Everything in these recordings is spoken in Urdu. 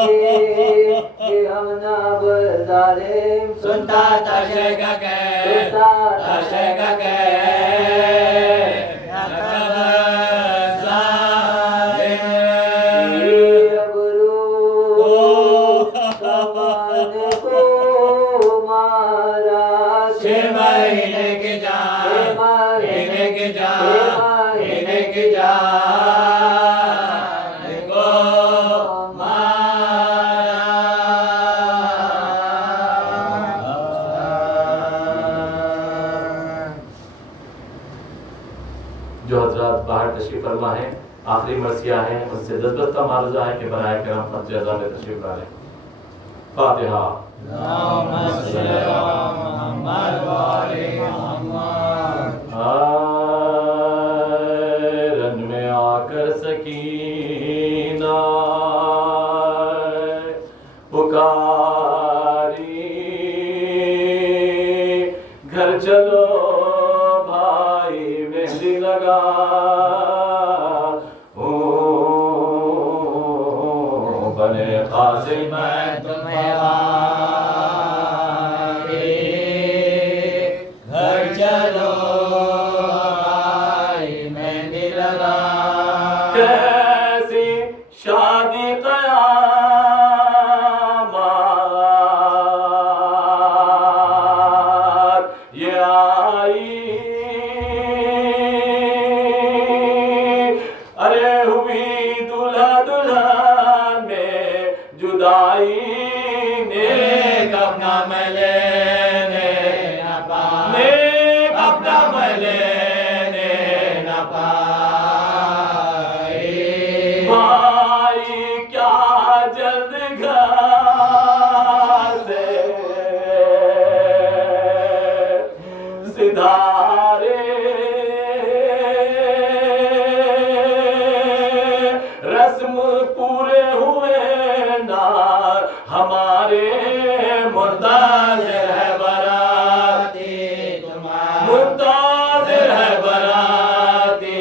آگے کہ ہم نہ ظالم سنتا تشک کے تشک کے جو حضرات باہر تشریف فرما ہیں آخری مرثیہ ہیں ان سے دستبستہ معرضہ ہے کہ براہ کرم خط اعزاز میں تشریف لائیں. فاتحہ. رنج میں آ کر سکینہ پکاری گھر چلو بھائی مہندی لگا بنے قاسم میں تمہیں گھر چلو بھائی مہندی لگا. کیسی شادی قیامت یہ آئی ارے ہوئی دلہا دلہن میں جدائی نیک اپنا میں لینے نہ پائے نیک اپنا میں لینے نہ پائے. بھائی کیا جلد گھر سے سدھارے رسم پورے ہوئے نہ ہمارے منتظر ہے براتی تمہارے منتظر ہے براتی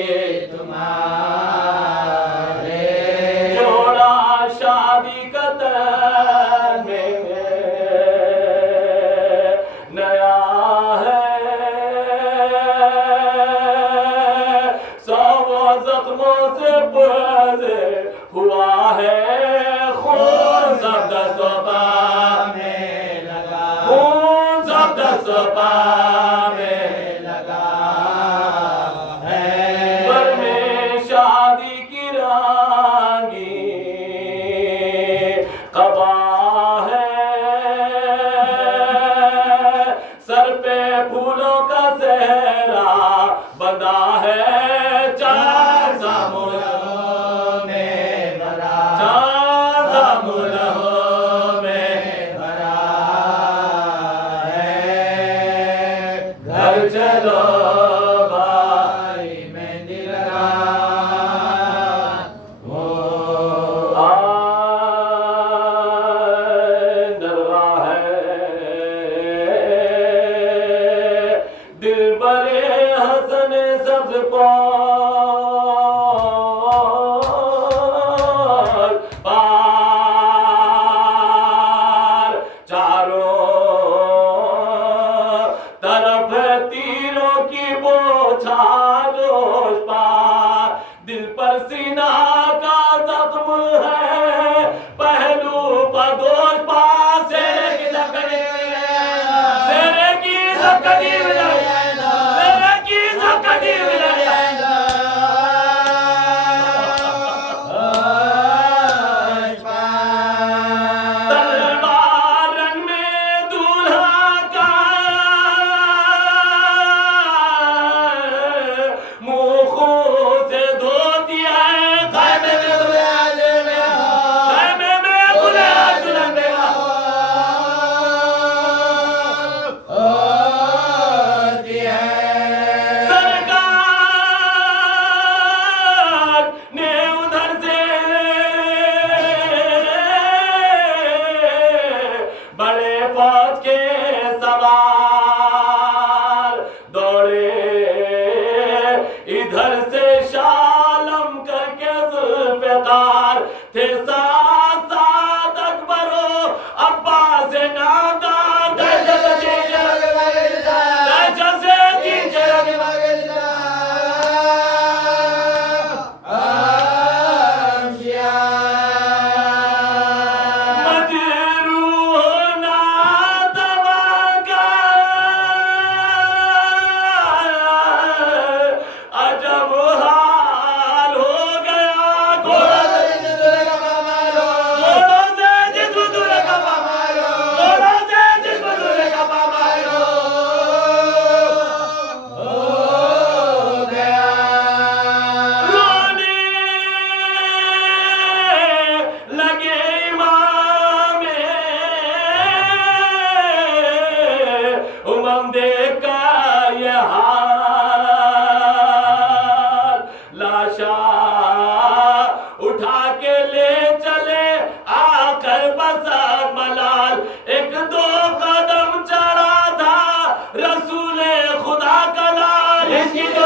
تمہارے. جوڑا شادی کا تن میں نیا ہے سو زخموں سے بازے ہوا ہے خون سب دست و پا میں لگا خون سب دست و پا میں لگا ہے. پر میں شادی کی رانگی قبا ہے سر پہ پھولوں کا صحرا بندہ ہے چار زاملوں میں بھرا چار زاملوں میں بھرا ہے. گھر چلو بھائی مہندی لگا نروا ہے دل برے حسن سبز پار چاروں طرف تیروں کی بوچھالوش پار. دل پر سینہ کا زخم ہے پہلو پر دوش پار. سیرے کی زکڑی سیرے کی زکڑی سیرے کی زکڑی تلوار رنگ میں دولہا کا منہ خون سے دھوتی ہے خیمے میں خیمے میں دلہا دلہن بیگا بندے کا یہ حال لاشا اٹھا کے لے چلے آ کر بسات ملال ایک دو قدم چڑھا تھا رسول خدا کا لال اس کی جو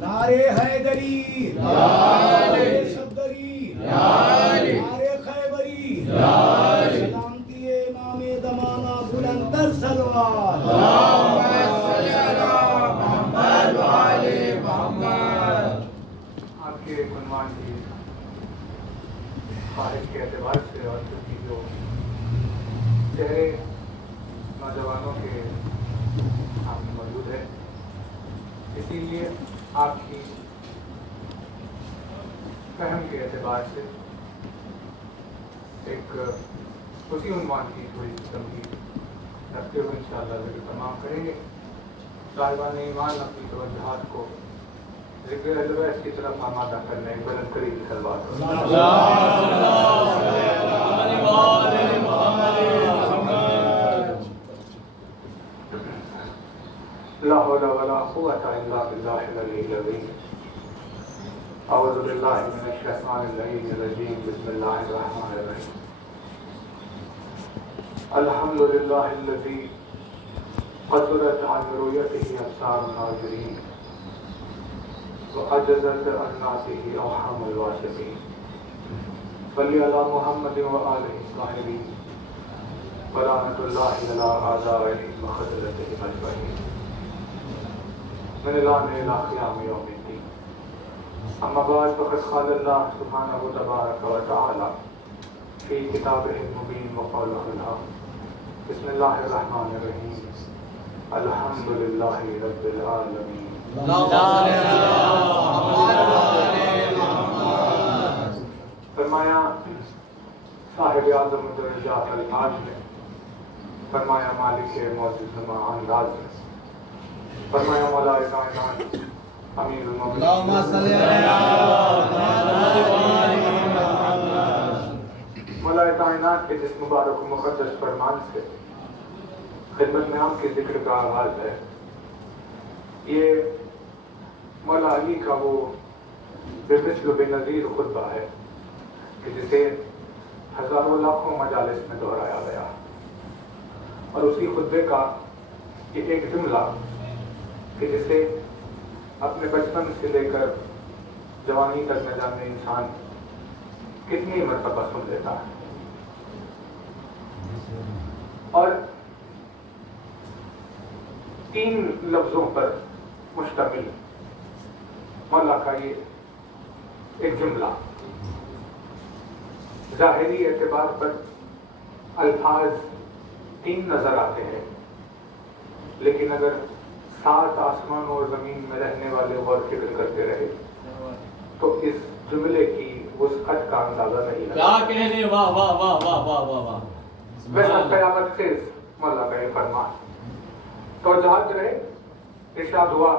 نعرے حیدری، نعرے صدری، نعرے خیبری، سلامتی امام زمانہ بلندر سلوات، آپ کے عنوان کی خارج کے اعتبار سے اور کیونکہ جو چہرے نوجوانوں کے سامنے موجود ہے، اسی لیے آپ کی فہم کے اعتبار سے ایک اسی عنوان کی تھوڑی سی تمہید رکھتے ہوئے انشاءاللہ ذکر تمام کریں گے۔ طالبان ایمان اپنی توجہات کو ذکر اہل بیت کی طرف آمادہ کرنے بلند کریم صلوات لا حول ولا قوة الا بالله العلي العظيم اعوذ بالله من الشيطان اللعين الرجيم بسم الله الرحمن الرحيم الحمد لله الذي قصرت عن رؤيته ابصار الناظرين وعجزت عن نعته اوهام الواثقين صل على محمد وآله الطاهرين ولعنة الله على أعدائهم وخذلتهم أجمعين من الآن إلى قيام يوم الدين أما بعد فقد قال الله سبحانه تبارك وتعالى في كتابه المبين وقوله الحق بسم الله الرحمن الرحيم الحمد لله رب العالمين فرمایا صاحب اعظم درجات الحاج نے، فرمایا مالک معزز زمان انداز نے، فرمایا مولا کائنات امیر المومنین مولا کائنات کے جس مبارک و مقدس فرمان سے خدمت میں آپ کے ذکر کا آغاز ہے، یہ مولا علی کا وہ بے مثل و بے نظیر خطبہ ہے کہ جسے ہزاروں لاکھوں مجالس میں دہرایا گیا، اور اسی خطبے کا یہ ایک جملہ کہ جسے اپنے بچپن سے لے کر جوانی تک میں جانے انسان کتنی مرتبہ سن لیتا ہے، اور 3 لفظوں پر مشتمل مولا کا یہ ایک جملہ ظاہری اعتبار پر الفاظ 3 نظر آتے ہیں، لیکن اگر 7 آسمان اور زمین میں رہنے والے غور فکر کرتے رہے تو اس جملے کی وسعت کا اندازہ نہیں لگا۔ کیا کہنے، واہ واہ واہ واہ واہ واہ واہ، ویسا قیامت خیز مولا کا یہ فرمان تو جہاز رہے، ارشاد ہوا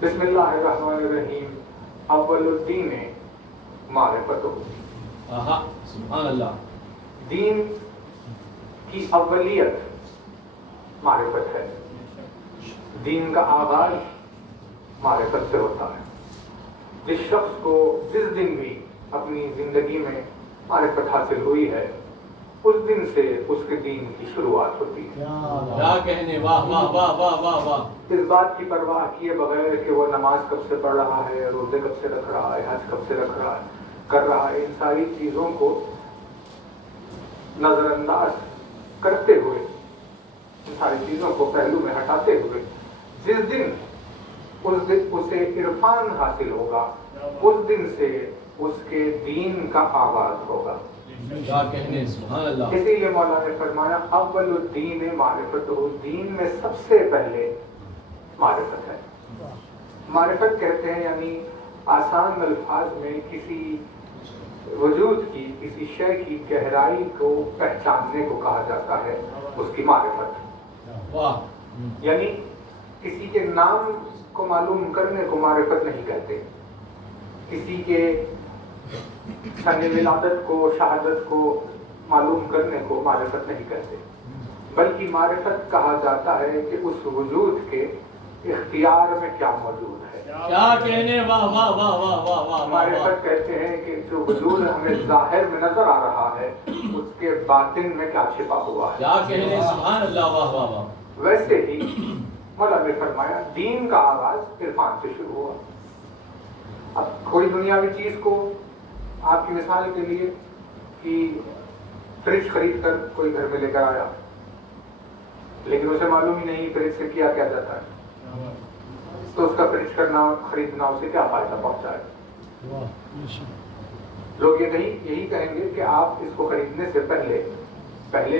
بسم اللہ الرحمن الرحیم اول الدین معرفت، سبحان اللہ، دین کی اولیت معرفت ہے، دین کا آغاز معرفت سے ہوتا ہے۔ جس شخص کو جس دن بھی اپنی زندگی میں معرفت حاصل ہوئی ہے اس دن سے اس کے دین کی شروعات ہوتی ہے۔ کیا کہنے، واہ واہ واہ واہ واہ واہ، اس بات کی پرواہ کیے بغیر کہ وہ نماز کب سے پڑھ رہا ہے، روزے کب سے رکھ رہا ہے، حج کب سے رکھ رہا ہے، کر رہا ہے، ان ساری چیزوں کو نظر انداز کرتے ہوئے، ان ساری چیزوں کو پہلو میں ہٹاتے ہوئے جس دن اسے عرفان حاصل ہوگا اس دن سے اس کے دین کا آغاز ہوگا۔ کیا کہنے، سبحان اللہ، اسی لیے مولا نے فرمایا اول الدین معرفت، دین میں سب سے پہلے معرفت ہے۔ معرفت کہتے ہیں یعنی آسان الفاظ میں کسی وجود کی، کسی شے کی گہرائی کو پہچاننے کو کہا جاتا ہے، اس کی معرفت، واہ، یعنی کسی کے نام کو معلوم کرنے کو معرفت نہیں کہتے، کسی کے شان ولادت کو، شہادت کو معلوم کرنے کو معرفت نہیں کہتے، بلکہ معرفت کہا جاتا ہے کہ اس وجود کے اختیار میں کیا موجود ہے۔ کیا کہنے، واہ واہ واہ واہ واہ واہ۔ معرفت کہتے ہیں کہ جو وجود ہمیں ظاہر میں نظر آ رہا ہے اس کے باطن میں کیا چھپا ہوا ہے۔ کیا کہنے، سبحان اللہ، واہ واہ واہ۔ ویسے ہی مولا نے فرمایا دین کا آغاز عرفان سے شروع ہوا۔ اب کوئی دنیاوی چیز کو، آپ کی مثال کے لیے کہ فریج خرید کر کوئی گھر میں لے کر آیا، لیکن اسے معلوم ہی نہیں فریج سے کیا کیا جاتا ہے، تو اس کا فریج کرنا، خریدنا اسے کیا فائدہ پہنچا ہے؟ لوگ یہی کہیں گے کہ آپ اس کو خریدنے سے پہلے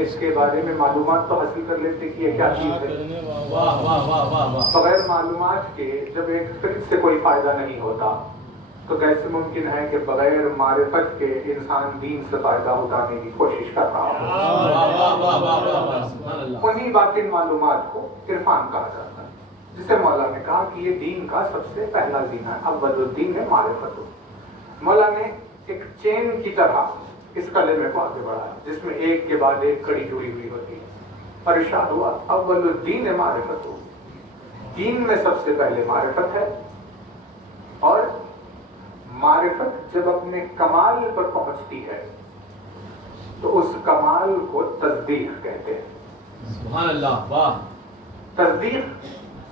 اس کے بارے میں معلومات تو حاصل کر لیتے کہ یہ کیا چیز ہے۔ واہ واہ واہ واہ واہ۔ بغیر معلومات کے جب ایک فریج سے کوئی فائدہ نہیں ہوتا تو کیسے ممکن ہے کہ بغیر معرفت کے انسان دین سے فائدہ اٹھانے کی کوشش کر رہا ہو؟ واہ واہ واہ واہ واہ، سبحان اللہ۔ انہی باطن معلومات کو عرفان کہا جاتا ہے، جسے مولا نے کہا کہ یہ دین کا سب سے پہلا زینہ ہے، اول الدین ہے معرفت۔ مولا نے ایک چین کی طرح اس کلمے کو آگے بڑھایا جس میں ایک کے بعد ایک کڑی جڑی ہوئی ہوتی ہے، اور ارشاد ہوا اول الدین معرفت۔ دین میں سب سے پہلے معرفت ہے، اور معرفت جب اپنے کمال پر پہنچتی ہے تو اس کمال کو تصدیق کہتے ہیں۔ سبحان اللہ، واہ۔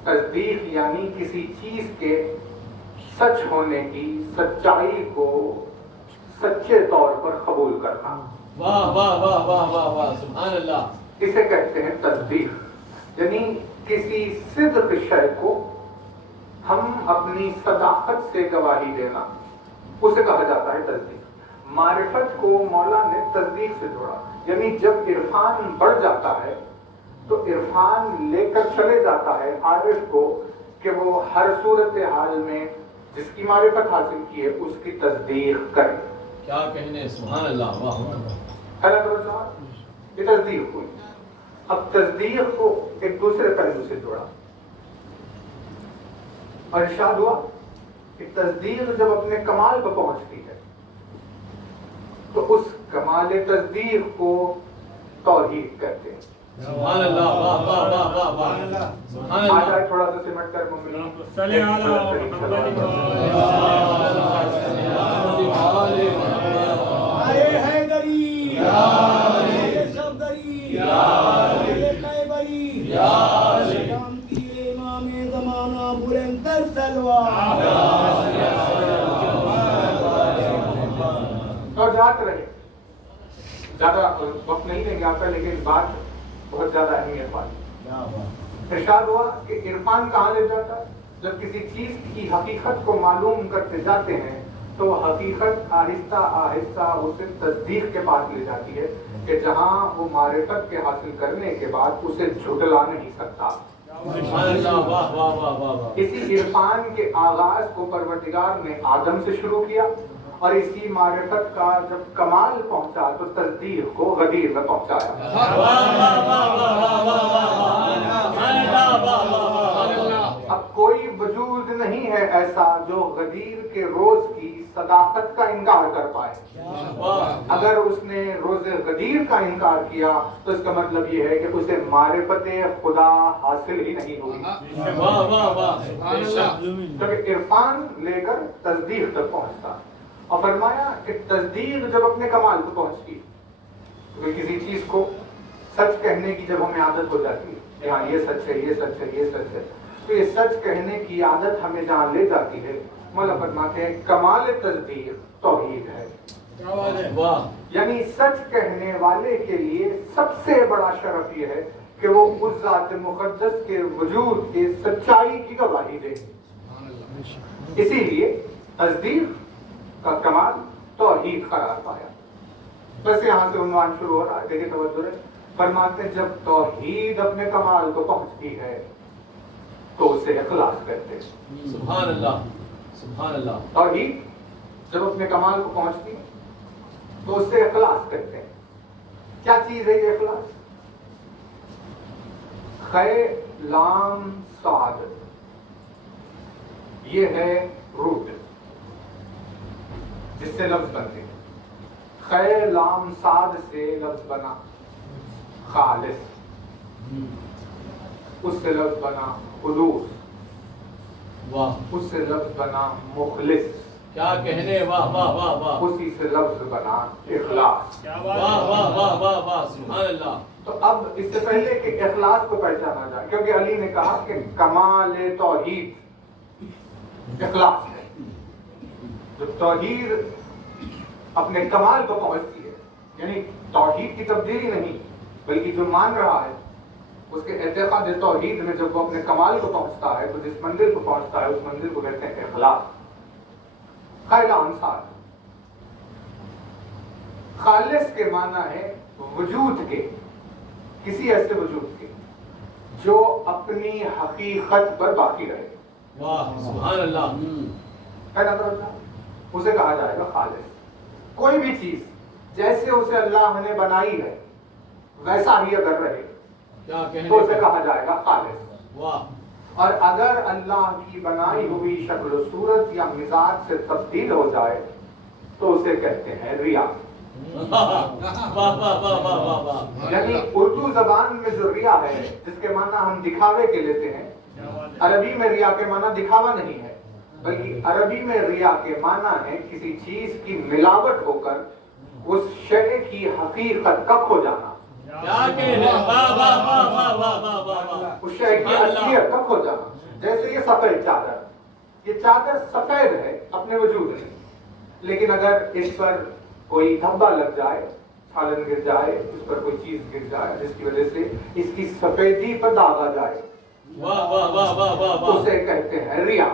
تصدیق یعنی کسی چیز کے سچ ہونے کی، سچائی کو سچے طور پر قبول کرنا، واہ واہ واہ واہ واہ واہ، سبحان اللہ۔ اسے کہتے ہیں تصدیق، یعنی کسی صدق شے کو ہم اپنی صداقت سے گواہی دینا، اسے کہا جاتا ہے تصدیق۔ معرفت کو مولا نے تصدیق سے جوڑا، یعنی جب عرفان بڑھ جاتا ہے تو عرفان لے کر چلے جاتا ہے عارف کو کہ وہ ہر صورتحال میں جس کی معرفت حاصل کی ہے اس کی تصدیق کرے۔ کیا کہنے، سبحان اللہ، واہ واہ۔ یہ تصدیق ہوئی۔ اب تصدیق کو ایک دوسرے پہلو سے جوڑا، اور ارشاد ہوا کہ تصدیق جب اپنے کمال پر پہنچتی ہے تو اس کمال تصدیق کو توحید کہتے ہیں۔ سبحان اللہ، واہ واہ واہ واہ واہ، سبحان آج اللہ۔ تھوڑا سا سمٹ کر ممبئی ارے حیدری، ارے صفدری، ارے خیبری، شامتی امام زمانہ بلندر سلوار۔ اور جاتے رہے، زیادہ وقت نہیں لیں گے آپ کا، لیکن بات بہت زیادہ اہمیت والی۔ ارشاد ہوا کہ عرفان کہاں لے جاتا ہے؟ جب کسی چیز کی حقیقت کو معلوم کرتے جاتے ہیں تو حقیقت آہستہ آہستہ اسے تصدیق کے پاس لے جاتی ہے کہ جہاں وہ معرفت کے حاصل کرنے کے بعد اسے جھٹلا نہیں سکتا۔ سبحان اللہ، واہ واہ واہ واہ واہ۔ اسی عرفان کے آغاز کو پروردگار نے آدم سے شروع کیا، اور اسی معرفت کا جب کمال پہنچا تو تصدیق کو غدیر میں پہنچایا۔ اب کوئی وجود نہیں ہے ایسا جو غدیر کے روز کی صداقت کا انکار کر پائے۔ اگر اس نے روز غدیر کا انکار کیا تو اس کا مطلب یہ ہے کہ اسے معرفت خدا حاصل ہی نہیں ہوئی، کیونکہ عرفان لے کر تصدیق تک پہنچتا۔ اور فرمایا کہ تصدیق جب اپنے کمال کو پہنچتی، تو کسی چیز کو سچ کہنے کی جب ہمیں عادت ہو جاتی ہے، ہاں یہ سچ ہے، یہ سچ ہے، یہ سچ ہے، تو یہ سچ کہنے کی عادت ہمیں جہاں لے جاتی ہے، مولا فرماتے ہیں کمال تصدیق توحید ہے۔ یعنی سچ کہنے والے کے لیے سب سے بڑا شرف یہ ہے کہ وہ اس ذات مقدس کے وجود کی سچائی کی گواہی دے۔ اسی لیے تصدیق کا کمال توحید قرار پایا۔ بس یہاں سے عنوان شروع ہو رہا ہے، دیکھیں توجہ ہے۔ فرماتے ہیں جب توحید اپنے کمال کو پہنچتی ہے تو اسے اخلاص کہتے ہیں۔ سبحان اللہ، سبحان اللہ۔ توحید جب اپنے کمال کو پہنچتی ہے تو اسے اخلاص کہتے ہیں۔ کیا چیز ہے یہ اخلاص؟ خے لام صاد، یہ ہے روٹ جس سے لفظ بنتے ہیں. خیر لام صاد سے لفظ بنا خالص، اس سے لفظ بنا خلوص، واہ اس سے لفظ بنا مخلص، کیا کہنے، واہ واہ واہ واہ اسی سے لفظ بنا اخلاص. واہ واہ واہ واہ واہ سبحان اللہ. تو اب اس سے پہلے کہ اخلاص کو پہچانا جائے، کیونکہ علی نے کہا کہ کمال توحید اخلاص ہے. جو توحید اپنے کمال کو پہنچتی ہے، یعنی توحید کی تبدیلی نہیں بلکہ جو مان رہا ہے اس کے اعتقاد توحید میں جب وہ اپنے کمال کو پہنچتا ہے تو جس منزل کو پہنچتا ہے اس منزل کو کہتے ہیں اخلاص. خیر انصار خالص کے معنی ہے وجود کے، کسی ایسے وجود کے جو اپنی حقیقت پر باقی رہے. واہ سبحان اللہ. ہے نا؟ اسے کہا جائے گا خالص. کوئی بھی چیز جیسے اسے اللہ نے بنائی ہے ویسا ہی اگر رہے کیا کہنے، تو اسے کہا جائے گا خالص. واہ. اور اگر اللہ کی بنائی ہوئی شکل و صورت یا مزاج سے تبدیل ہو جائے تو اسے کہتے ہیں ریا. واہ واہ واہ واہ واہ واہ. یعنی اردو زبان میں جو ریا ہے جس کے معنی ہم دکھاوے کے لیتے ہیں، عربی میں ریا کے معنی دکھاوا نہیں ہے بلکہ عربی میں ریا کے معنی ہے کسی چیز کی ملاوٹ ہو کر اس شے کی حقیقت کا کھو جانا، کیا کہنے، واہ واہ واہ واہ واہ واہ واہ واہ. اس شے کی اصلیت کا کھو جانا. جیسے یہ سفید چادر، یہ چادر سفید ہے اپنے وجود میں، لیکن اگر اس پر کوئی دھبا لگ جائے، چھالن گر جائے، اس پر کوئی چیز گر جائے جس کی وجہ سے اس کی سفیدی پر داغ آ جائے، واہ واہ واہ واہ واہ واہ. اسے کہتے ہیں ریا.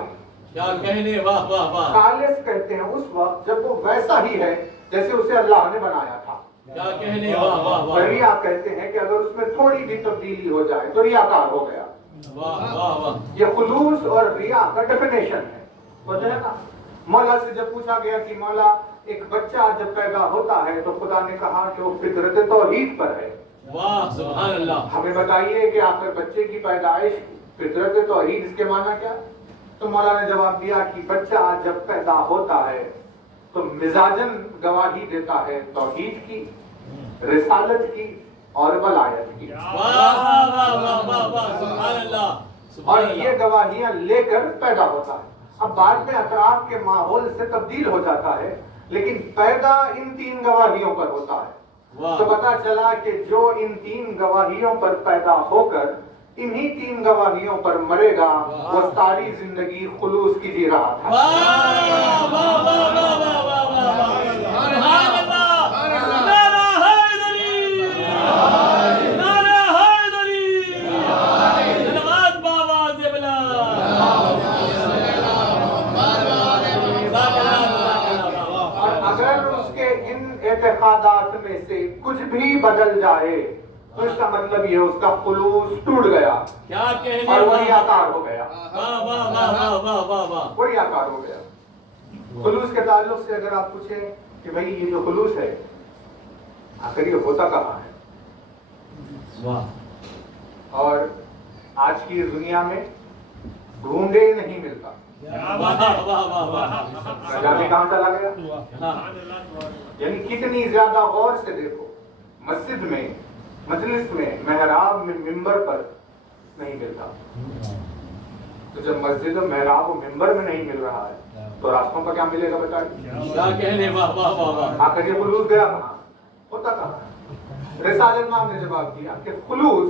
کیا کہنے، واہ واہ واہ. خالص کہتے ہیں اس وقت جب وہ ویسا ہی ہے جیسے اسے اللہ نے بنایا تھا. کیا کہنے، واہ واہ واہ. ریا کہتے ہیں کہ اگر اس میں تھوڑی بھی تبدیلی ہو جائے تو ریاکار ہو گیا. واہ واہ واہ. یہ خلوص اور ریا کا ڈیفینیشن ہے. سمجھ رہے نا؟ مولا سے جب پوچھا گیا کہ مولا ایک بچہ جب پیدا ہوتا ہے تو خدا نے کہا کہ وہ فطرت توحید پر ہے. واہ سبحان اللہ. ہمیں بتائیے کہ آخر بچے کی پیدائش فطرت توحید، اس کے معنی کیا؟ تو مولا نے جواب دیا کہ بچہ جب پیدا ہوتا ہے تو مزاجن گواہی دیتا ہے توحید کی، رسالت کی اور ولایت کی. واہ واہ واہ واہ واہ سبحان اللہ. اور یہ گواہیاں لے کر پیدا ہوتا ہے. اب بعد میں اطراف کے ماحول سے تبدیل ہو جاتا ہے لیکن پیدا ان تین گواہیوں پر ہوتا ہے. تو پتا چلا کہ جو ان تین گواہیوں پر پیدا ہو کر انہی تین گواہیوں پر مرے گا وہ ساری زندگی خلوص کی جی رہا تھا. واہ واہ واہ واہ واہ واہ واہ. سبحان اللہ. نعرہ حیدری، نعرہ حیدری، صلوات بآواز بلند. اور اگر اس کے ان اعتقادات میں سے کچھ بھی بدل جائے تو اس کا مطلب یہ اس کا خلوص ٹوٹ گیا کیا کہنے، اور وہ ریاکار ہو گیا. واہ واہ واہ واہ واہ واہ واہ. وہ ریاکار ہو گیا. خلوص کے تعلق سے اگر آپ پوچھیں کہ بھئی یہ جو خلوص ہے آخر یہ ہوتا کہاں ہے، واہ. اور آج کی دنیا میں ڈھونڈے نہیں ملتا. واہ واہ واہ واہ. جانے کہاں چلا گیا؟ یعنی کتنی زیادہ غور سے دیکھو، مسجد میں، مجلس میں، محراب میں، ممبر پر نہیں ملتا. تو جب مسجد و محراب و ممبر میں نہیں مل رہا ہے تو راستوں پر کیا ملے گا بتائیے؟ کیا کہنے، واہ واہ واہ واہ. آخر یہ خلوص گیا کہاں، ہوتا کہاں؟ رسالہ امام نے جواب دیا کہ خلوص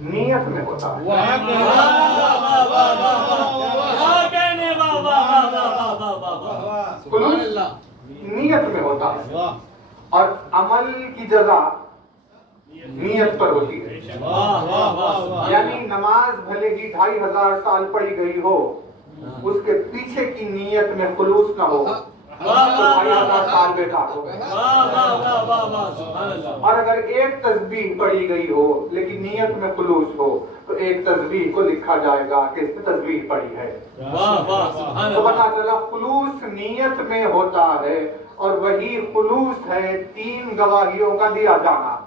نیت میں ہوتا ہے. واہ واہ واہ واہ واہ. کیا کہنے، واہ واہ واہ واہ واہ واہ. خلوص نیت میں ہوتا ہے اور عمل کی جزا نیت پر ہوتی ہے. واہ واہ واہ واہ. یعنی نماز بھلے ہی 2500 سال پڑھی گئی ہو، اس کے پیچھے کی نیت میں خلوص نہ ہو تو 2500 سال بیکار ہو گئے. واہ واہ واہ واہ واہ سبحان اللہ. اور اگر ایک تسبیح پڑھی گئی ہو لیکن نیت میں خلوص ہو تو ایک تسبیح کو لکھا جائے گا کہ اس میں تسبیح پڑھی ہے. واہ واہ سبحان تو اللہ. پتا چلا خلوص نیت میں ہوتا ہے اور وہی خلوص ہے تین گواہیوں کا دیا جانا.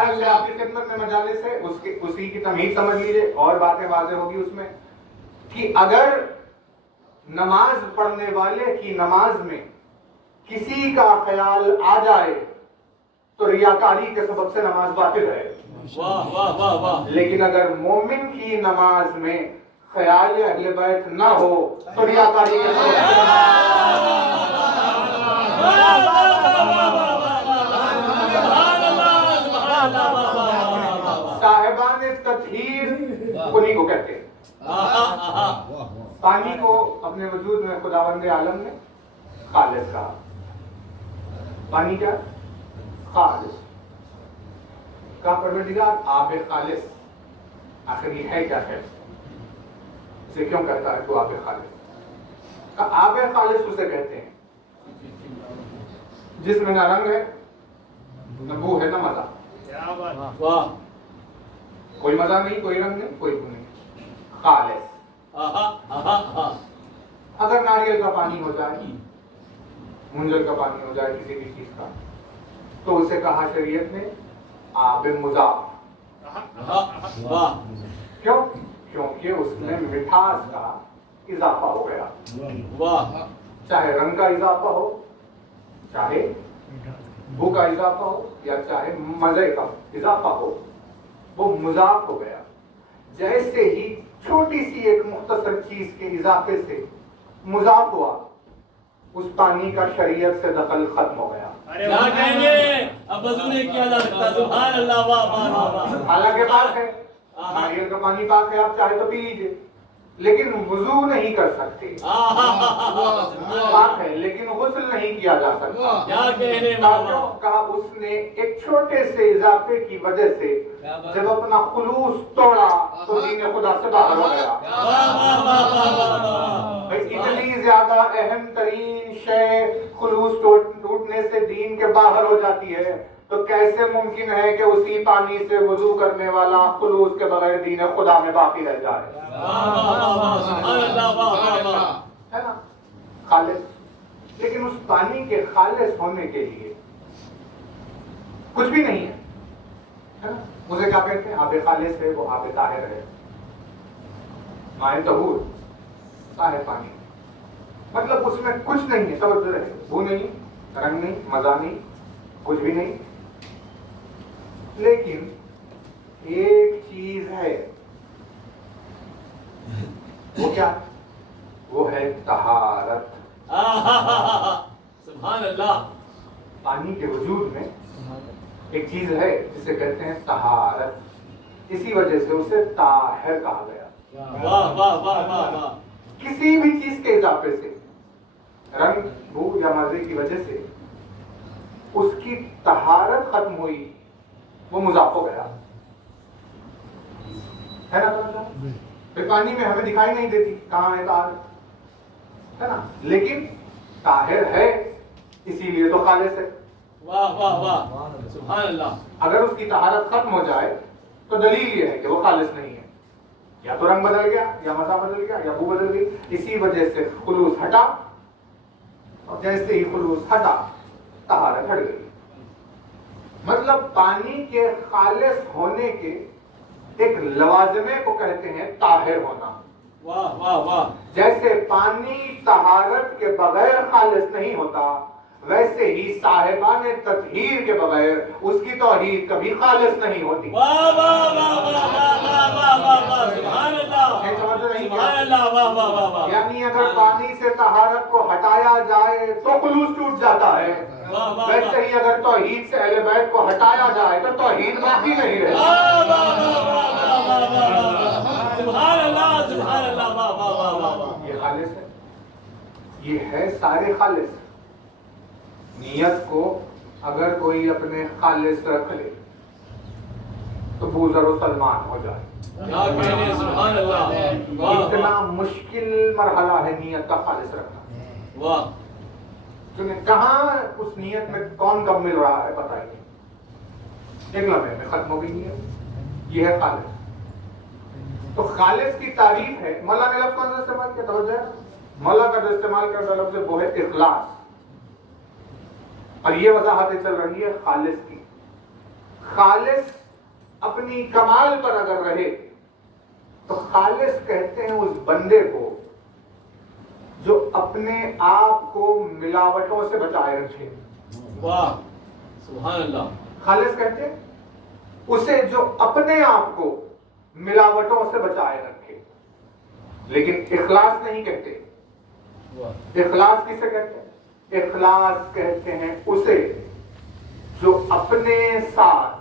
باہر سے آپ کی خدمت میں مجالس ہے، اسی کی تمہید سمجھ لیجئے اور باتیں واضح ہوگی اس میں کہ اگر نماز پڑھنے والے کی نماز میں کسی کا خیال آ جائے تو ریاکاری کے سبب سے نماز باطل ہے. واہ واہ واہ واہ. لیکن اگر مومن کی نماز میں خیال اہل بیت نہ ہو تو ریاکاری کے سبب سے صاحبان تطہیر انہی کو کہتے ہیں. پانی کو اپنے وجود میں خداوند عالم نے خالص کہا. پانی کیا؟ خالص. کہا پروردگار آب خالص. آخر یہ ہے کیا ہے؟ اسے کیوں کہتا ہے تو آب خالص؟ کہا آب خالص اسے کہتے ہیں جس میں نہ رنگ ہے نہ بو ہے نہ مزہ. واہ. کوئی مزہ نہیں، کوئی رنگ نہیں، کوئی بو نہیں، خالص. اگر ناریل کا پانی ہو جائے، منجل کا پانی ہو جائے کسی بھی چیز کا، تو اسے کہا شریعت نے آب مضاف. کیوں؟ کیونکہ اس میں مٹھاس کا اضافہ ہو گیا. واہ. چاہے رنگ کا اضافہ ہو، چاہے بو کا اضافہ ہو، یا چاہے مزے کا اضافہ ہو، وہ مضاف ہو گیا. جیسے ہی چھوٹی سی ایک مختصر چیز کے اضافے سے مضاف ہوا، اس پانی کا شریعت سے دخل ختم ہو گیا. کیا کہیں گے؟ اب وضو نہیں کیا جا سکتا. سبحان اللہ. واہ واہ واہ واہ. حالانکہ پاک ہے، ناریل کا پانی پاک ہے، آپ چاہے تو پی لیجیے، لیکن وضو نہیں کر سکتے. پاک ہے لیکن غسل نہیں کیا جا سکتا. کیا کہنے کہا اس نے ایک چھوٹے سے اضافے کی وجہ سے جب اپنا خلوص توڑا تو دین خدا سے باہر ہو گیا. اتنی زیادہ اہم ترین شے خلوص ٹوٹنے سے دین کے باہر ہو جاتی ہے، تو کیسے ممکن ہے کہ اسی پانی سے وضو کرنے والا خلوص کے بغیر دین خدا میں باقی رہ جائے؟ ہے نا؟ خالص. لیکن اس پانی کے خالص ہونے کے لیے کچھ بھی نہیں ہے. اسے کیا کہتے ہیں؟ آب خالص ہے، وہ آب طاہر ہے. مائے طہور، طاہر پانی. مطلب اس میں کچھ نہیں ہے. توجہ رہے، بو نہیں، رنگ نہیں، مزہ نہیں، کچھ بھی نہیں. لیکن ایک چیز ہے. وہ کیا؟ وہ ہے طہارت. سبحان اللہ. پانی کے وجود میں ایک چیز ہے جسے کہتے ہیں طہارت. اسی وجہ سے اسے طاہر کہا گیا. واہ واہ واہ واہ واہ. کسی بھی چیز کے اضافے سے، رنگ، بو یا مزے کی وجہ سے اس کی طہارت ختم ہوئی، وہ مضاف ہو گیا. ہے نا؟ پھر پانی میں ہمیں دکھائی نہیں دیتی کہاں ہے طہارت، ہے نا؟ لیکن طاہر ہے، اسی لیے تو خالص ہے. واہ واہ واہ. سبحان اللہ. اگر اس کی طہارت ختم ہو جائے تو دلیل یہ ہے کہ وہ خالص نہیں ہے. یا تو رنگ بدل گیا، یا مزہ بدل گیا، یا بو بدل گئی. اسی وجہ سے خلوص ہٹا، اور جیسے ہی خلوص ہٹا طہارت ہٹ گئی. مطلب پانی کے خالص ہونے کے ایک لوازمے کو کہتے ہیں طاہر ہونا. واہ واہ واہ. جیسے پانی طہارت کے بغیر خالص نہیں ہوتا، ویسے ہی صاحبان تطہیر کے بغیر اس کی توحید کبھی خالص نہیں ہوتی. واہ واہ واہ واہ واہ واہ. سبحان اللہ. سبحان اللہ. واہ واہ واہ واہ. یعنی اگر پانی سے طہارت کو ہٹایا جائے تو خلوص ٹوٹ جاتا ہے، ویسے ہی اگر توحید سے اہل بیت کو ہٹایا جائے تو توحید باقی نہیں رہتی. سبحان اللہ. سبحان اللہ. واہ واہ واہ واہ. یہ خالص ہے، یہ ہے سارے خالص. نیت کو اگر کوئی اپنے خالص رکھ لے تو بوذر و سلمان ہو جائے. کیا کہنے. سبحان اللہ. اتنا مشکل مرحلہ ہے نیت کا خالص رکھنا. واہ. کیونکہ کہاں اس نیت میں کون کب مل رہا ہے پتہ ہی نہیں. ایک لمحے میں ختم ہو گئی نیت. یہ ہے خالص. تو خالص کی تعریف ہے. مولا نے لفظ کون سا استعمال کیا؟ توجہ ہے. مولا کا جو استعمال کرتا لفظ وہ ہے اخلاص. اور یہ وضاحتیں چل رہی ہے خالص کی. خالص اپنی کمال پر اگر رہے تو خالص کہتے ہیں اس بندے کو جو اپنے آپ کو ملاوٹوں سے بچائے رکھے. واہ سبحان اللہ. خالص کہتے ہیں اسے جو اپنے آپ کو ملاوٹوں سے بچائے رکھے. لیکن اخلاص نہیں کہتے. اخلاص کسے کہتے ہیں؟ اخلاص کہتے ہیں اسے جو اپنے ساتھ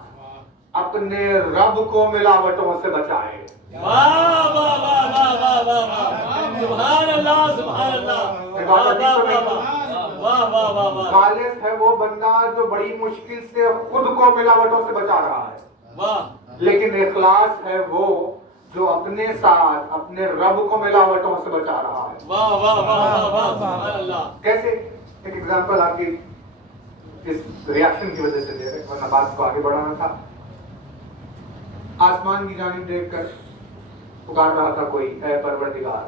اپنے رب کو ملاوٹوں سے بچائے. واہ واہ واہ واہ واہ واہ سبحان اللہ سبحان اللہ. واہ واہ واہ واہ. خالص ہے وہ بندہ جو بڑی مشکل سے خود کو ملاوٹوں سے بچا رہا ہے. واہ. لیکن اخلاص ہے وہ جو اپنے ساتھ اپنے رب کو ملاوٹوں سے بچا رہا ہے. واہ واہ واہ واہ سبحان اللہ. کیسے؟ ایک ایگزامپل آپ کی اس ریاکشن کی وجہ سے دے رہے ورنہ بات کو آگے بڑھانا تھا. آسمان کی جانب دیکھ کر پکار رہا تھا کوئی اے پروردگار.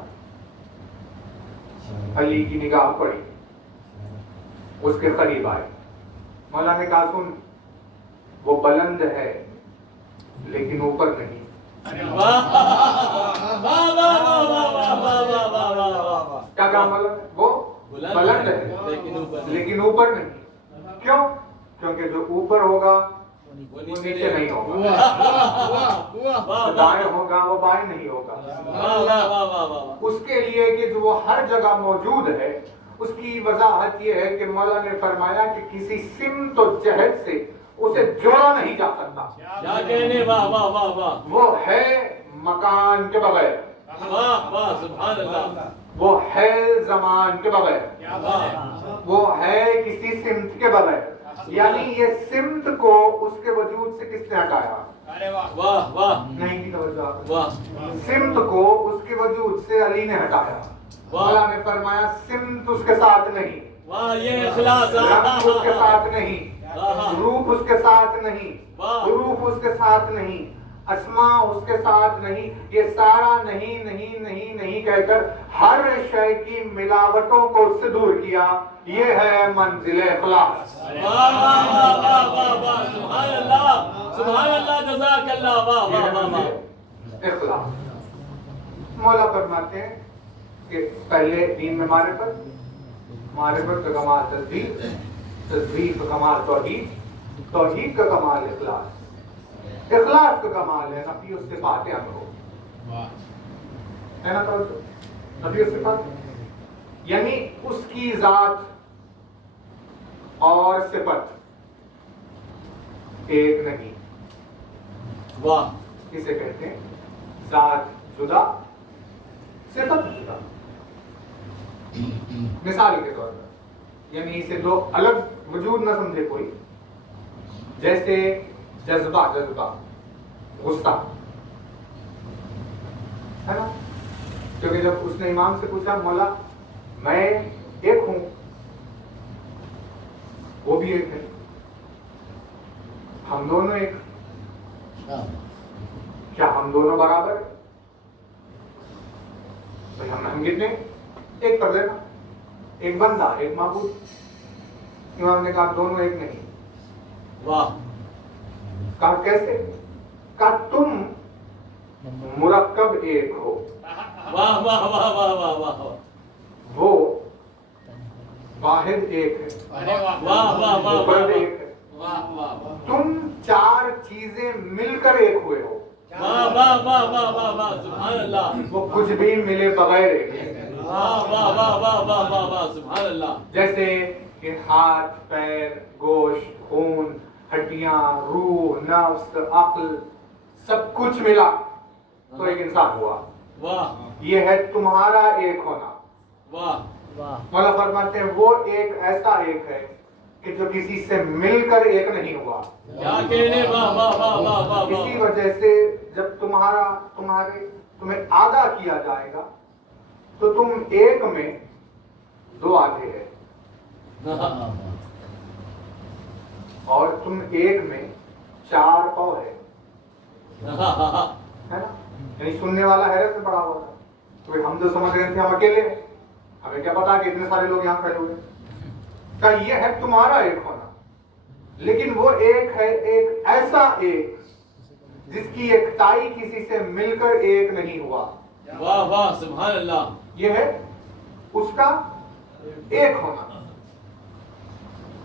علی کی نگاہ پڑی, اس کے قریب آئے. مولا نے کہا سن, وہ بلند ہے لیکن اوپر نہیں. کیا کہا مولا نے؟ وہ بلند ہے لیکن اوپر نہیں. کیوں؟ کیونکہ جو اوپر ہوگا وہ نیچے نہیں ہوگا, دائیں ہوگا وہ بائیں نہیں ہوگا. اس کے لیے کہ جو وہ ہر جگہ موجود ہے, اس کی وضاحت یہ ہے کہ مولا نے فرمایا کہ کسی سمت و جہت سے اسے جوڑا نہیں جا سکتا. کیا کہنے. واہ واہ واہ واہ. وہ ہے مکان کے بغیر, واہ واہ سبحان اللہ. وہ ہے زمان کے بغیر, وہ ہے کسی سمت کے بغیر. یعنی یہ سمت کو اس کے وجود سے کس نے ہٹایا؟ واہ واہ. نہیں کی توجہ. واہ. سمت کو اس کے وجود سے علی نے ہٹایا. مولا نے فرمایا سمت اس کے ساتھ نہیں, واہ یہ اخلاص. رنگ اس کے ساتھ نہیں, روپ اس کے ساتھ نہیں, حروف اس کے ساتھ نہیں, اسماء اس کے ساتھ نہیں. یہ سارا نہیں نہیں نہیں نہیں کہہ کر ہر شے کی ملاوٹوں کو اس سے دور کیا. یہ ہے منزل اخلاص. واہ واہ واہ واہ واہ سبحان اللہ سبحان اللہ جزاک اللہ. واہ واہ واہ واہ. اخلاص. مولا فرماتے ہیں کہ پہلے دین میں معرفت, معرفت کا کمال تصدیق, تصدیق کا کمال توحید, توحید کا کمال اخلاص, اخلاص کا کمال ہے نفی الصفات امر. ہے نا توجہ؟ نفی الصفات یعنی اس کی ذات اور صفت ایک نہیں. واہ. اسے کہتے ہیں ذات جدا صفت جدا. مثال کے طور پر یعنی اسے دو الگ وجود نہ سمجھے کوئی. جیسے جذبہ, جذبہ غصہ ہے نا. کیونکہ جب اس نے امام سے پوچھا مولا میں ایک ہوں, وہ بھی ایک ہے, ہم دونوں ایک, کیا ہم دونوں برابر ہیں؟ بھائی ہم کتنے, ایک کر دینا, ایک بندہ ایک معبود. امام نے کہا دونوں ایک نہیں. واہ. کہا کیسے؟ کہا تم مرکب ایک ہو, واہ واہ واہ واہ واہ واہ. وہ واحد ایک ہے, واہ واہ واہ مفرد واہ. ایک ہے. واہ واہ واہ. تم چار چیزیں مل کر ایک ہوئے ہو, واہ واہ واہ واہ واہ واہ سبحان اللہ. وہ کچھ بھی ملے بغیر ایک ہے. واہ واہ واہ واہ واہ واہ واہ سبحان اللہ. جیسے کہ ہاتھ, پیر, گوشت, خون, ہڈیاں, روح, نفس, عقل سب کچھ ملا تو ایک انسان ہوا. واہ یہ ہے تمہارا ایک ہونا. واہ. مولا فرماتے ہیں وہ ایک ایسا ایک ہے کہ جو کسی سے مل کر ایک نہیں ہوا. کیا کہنے. واہ واہ واہ واہ واہ. اسی وجہ سے جب تمہیں آدھا کیا جائے گا تو تم ایک میں دو آدھے ہیں, اور تم ایک میں چار اور ہے نا. یعنی سننے والا حیرت میں پڑا ہوا تھا. تو ہم جو سمجھ رہے تھے ہم اکیلے ہیں, ہمیں کیا پتا کہ اتنے سارے لوگ یہاں کھڑے ہوئے. کہ یہ ہے تمہارا ایک ہونا. لیکن وہ ایک ہے، ایک ایسا ایک جس کی ایکتائی کسی سے مل کر ایک نہیں ہوا. واہ واہ سبحان اللہ. یہ ہے اس کا ایک ہونا.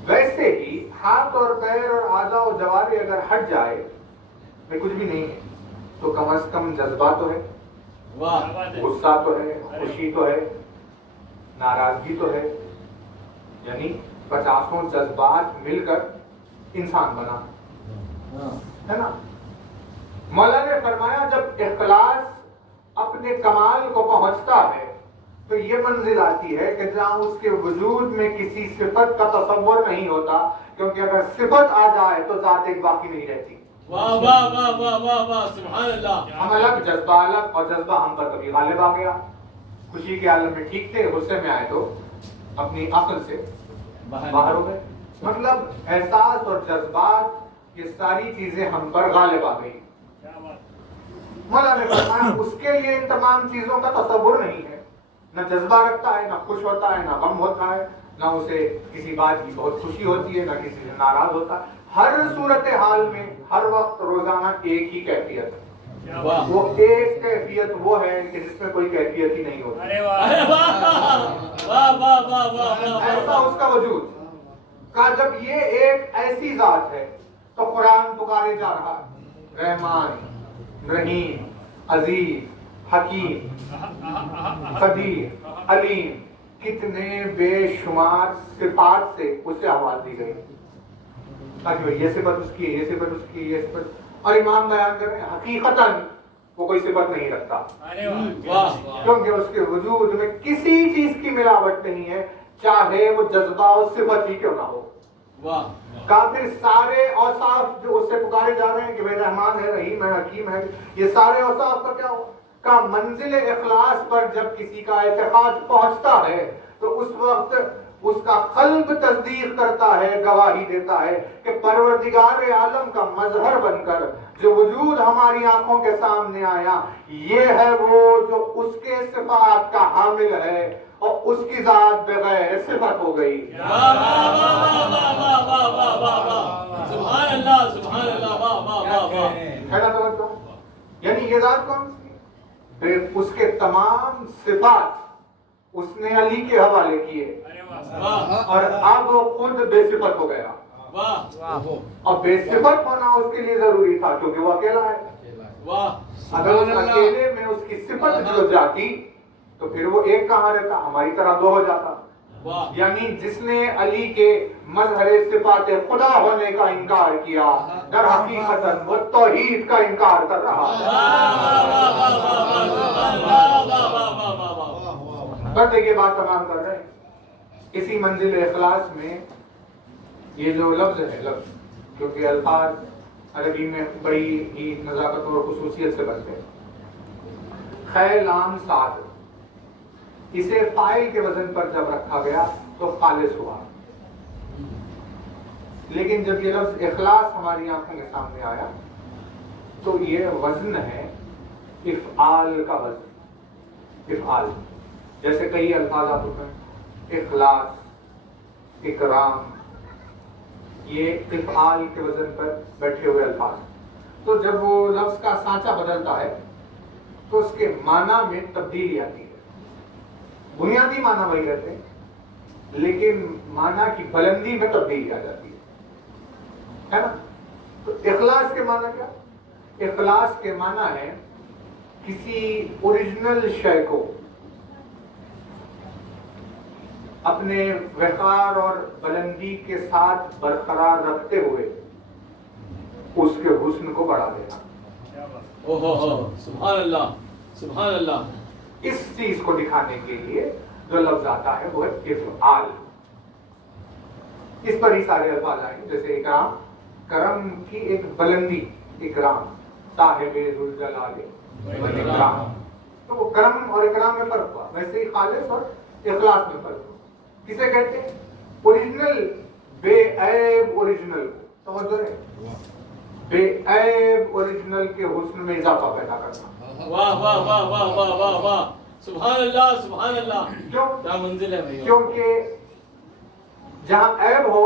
ویسے ہی ہاتھ اور پیر اور اعضاء و جوارح اگر ہٹ جائے میں کچھ بھی نہیں ہے تو کم از کم جذبہ تو ہے، واہ غصہ تو ہے، خوشی تو ہے، ناراضگی تو ہے. یعنی 50 جذبات مل کر انسان بنا ہے نا. مولا نے فرمایا جب اخلاص اپنے کمال کو پہنچتا ہے تو یہ منزل آتی ہے کہ جہاں اس کے وجود میں کسی صفت کا تصور نہیں ہوتا، کیونکہ اگر صفت آ جائے تو ذات ایک باقی نہیں رہتی. واہ واہ واہ واہ واہ واہ سبحان اللہ. ہم الگ، جذبہ الگ، اور جذبہ ہم پر کبھی غالب آ گیا. خوشی کے عالم میں ٹھیک تھے، غصے میں آئے تو اپنی عقل سے باہر ہو گئے. مطلب احساس اور جذبات، یہ ساری چیزیں ہم پر غالب آ گئی. مولا نے فرمایا اس کے لیے ان تمام چیزوں کا تصور نہیں ہے. نہ جذبہ رکھتا ہے، نہ خوش ہوتا ہے، نہ غم ہوتا ہے، نہ اسے کسی بات کی بہت خوشی ہوتی ہے، نہ کسی سے ناراض ہوتا ہے. ہر صورتحال میں ہر وقت روزانہ ایک ہی کیفیت ہے. وہ ایک کیفیت وہ ہے کہ جس میں کوئی کیفیت ہی نہیں ہوتی. ارے واہ واہ واہ واہ واہ. ایسا اس کا وجود کا جب یہ ایک ایسی ذات ہے تو قرآن پکارے جا رہا ہے رحمان، رحیم، عزیز، حکیم، قدیر، علیم. کتنے بے شمار صفات سے اسے آواز دی گئی تاکہ یہ صفت اس کی ہے، یہ صفت اس کی ہے، یہ صفت. اور امام بیان کر رہے ہیں حقیقتاً وہ کوئی صفت نہیں رکھتا، کیونکہ اس کے وجود میں کسی چیز کی ملاوٹ نہیں ہے، چاہے وہ جذبہ اور صفت ہی کیوں نہ ہو. کافر سارے اوصاف جو اس سے پکارے جا رہے ہیں کہ وہ رحمان ہے، رحیم ہے، حکیم ہے، یہ سارے اوصاف کا کیا ہو کا منزل اخلاص پر جب کسی کا اعتقاد پہنچتا ہے تو اس وقت اس کا قلب تصدیق کرتا ہے، گواہی دیتا ہے کہ پروردگار عالم کا مظہر بن کر جو وجود ہماری آنکھوں کے سامنے آیا یہ ہے وہ جو اس کے صفات کا حامل ہے اور اس کی ذات بغیر صفت ہو گئی. سبحان اللہ سبحان اللہ. واہ واہ واہ. ہے نا توجہ؟ یعنی یہ ذات کون سی ہے؟ اس کے تمام صفات اس نے علی کے حوالے کیے اور اب وہ خود بے صفت ہو گیا. اور بے صفت ہونا اس کے لیے ضروری تھا کیونکہ وہ اکیلا ہے. اگر اس اکیلے میں اس کی صفت جو جاتی تو پھر وہ ایک کہاں رہتا، ہماری طرح دو ہو جاتا. یعنی جس نے علی کے مظہر صفات خدا ہونے کا انکار کیا در حقیقت وہ توحید کا انکار کر رہا ہے. بس یہ بات تمام کر رہے ہیں. اسی منزل اخلاص میں یہ جو لفظ ہے، لفظ کیونکہ الفاظ عربی میں بڑی ہی نزاکت اور خصوصیت سے بنتے ہیں. خیر لام صاد، اسے فاعل کے وزن پر جب رکھا گیا تو خالص ہوا. لیکن جب یہ لفظ اخلاص ہماری آنکھوں کے سامنے آیا تو یہ وزن ہے افعال کا وزن. افعال جیسے کئی الفاظ آپ ہوتے ہیں، اخلاص، اکرام، یہ افعال کے وزن پر بیٹھے ہوئے الفاظ. تو جب وہ لفظ کا سانچہ بدلتا ہے تو اس کے معنی میں تبدیلی آتی ہے. بنیادی معنی وہی رہتے ہیں لیکن معنی کی بلندی میں تبدیلی آ جاتی ہے نا. تو اخلاص کے معنی کیا؟ اخلاص کے معنی ہے کسی اوریجنل شے کو اپنے وقار اور بلندی کے ساتھ برقرار رکھتے ہوئے اس کے حسن کو بڑھا دینا. سبحان اللہ سبحان اللہ. اس چیز کو دکھانے کے لیے جو لفظ آتا ہے وہ ہے افعال. اس پر ہی سارے الفاظ آئیں گے جیسے اکرام، کرم کی ایک بلندی، اکرام صاحب ذوالجلال والاکرام. تو وہ کرم اور اکرام میں فرق ہوا. ویسے ہی خالص اور اخلاص میں فرق ہوا. کسے کہتے ہیں؟ اوریجنل، بے عیب اوریجنل. توجہ ہے، بے عیب اوریجنل کے حسن میں اضافہ پیدا کرنا. واہ واہ واہ واہ واہ واہ واہ. سبحان اللہ سبحان اللہ. کیوں؟ کیا منزل ہے بھائی. کیونکہ جہاں عیب ہو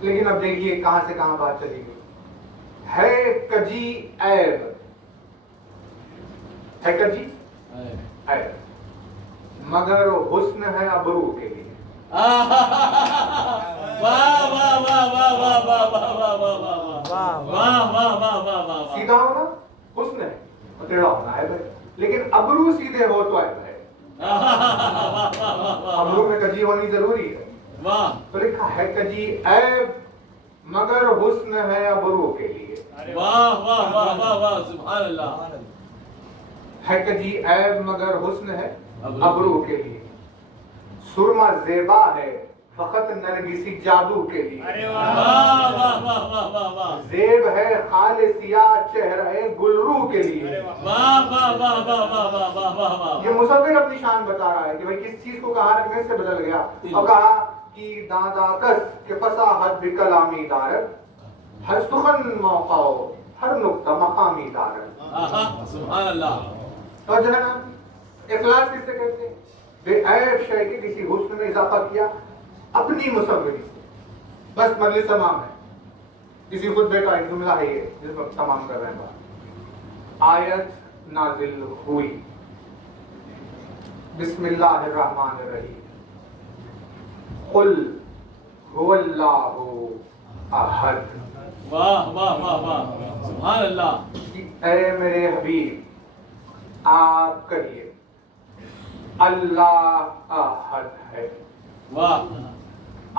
لیکن اب دیکھیے کہاں سے کہاں بات چلی گئی. ہے کجی عیب، ہے کجی عیب مگر حسن ہے ابرو کے لیے. واہ واہ واہ واہ واہ واہ واہ واہ واہ واہ واہ واہ واہ واہ. سیدھا ہونا حسن ہے اور ٹیڑھا ہونا عیب ہے، لیکن ابرو سیدھے ہو تو عیب ہے. ابرو میں کجی ہونی ضروری ہے. واہ. تو لکھا ہے کجی عیب مگر حسن ہے ابرو کے لیے. واہ واہ واہ واہ واہ سبحان اللہ. ہے کجی عیب مگر حسن ہے ابرو کے لیے. سرما زیبا ہے فقط نرگسی جادو کے لیے. واہ واہ واہ واہ واہ واہ. زیب ہے خالصیہ چہرہ گلرو کے لیے. واہ واہ واہ واہ واہ واہ واہ واہ واہ. یہ مصور اپنی شان بتا رہا ہے کہ بھئی کس چیز کو کہاں رکھنے سے بدل گیا، اور کہا کہ دادا کس کہ فصاحت بکلامی دارت، ہر سخن موقع ہر نقطہ مقامی دارت. سبحان اللہ. اور جو ہے نا اخلاص کس سے کہتے ہیں؟ بے عیب شے کے کسی حسن میں اضافہ کیا اپنی مصوری سے. بس مجلس تمام ہے. کسی خطبے کا ایک جملہ ہے یہ جس وقت تمام کر رہے ہیں بات. آیت نازل ہوئی بسم اللہ الرحمن الرحیم قل هو اللہ احد. واہ واہ واہ واہ سبحان اللہ. اے میرے حبیب آپ کہیے اللہ احد ہے. واہ.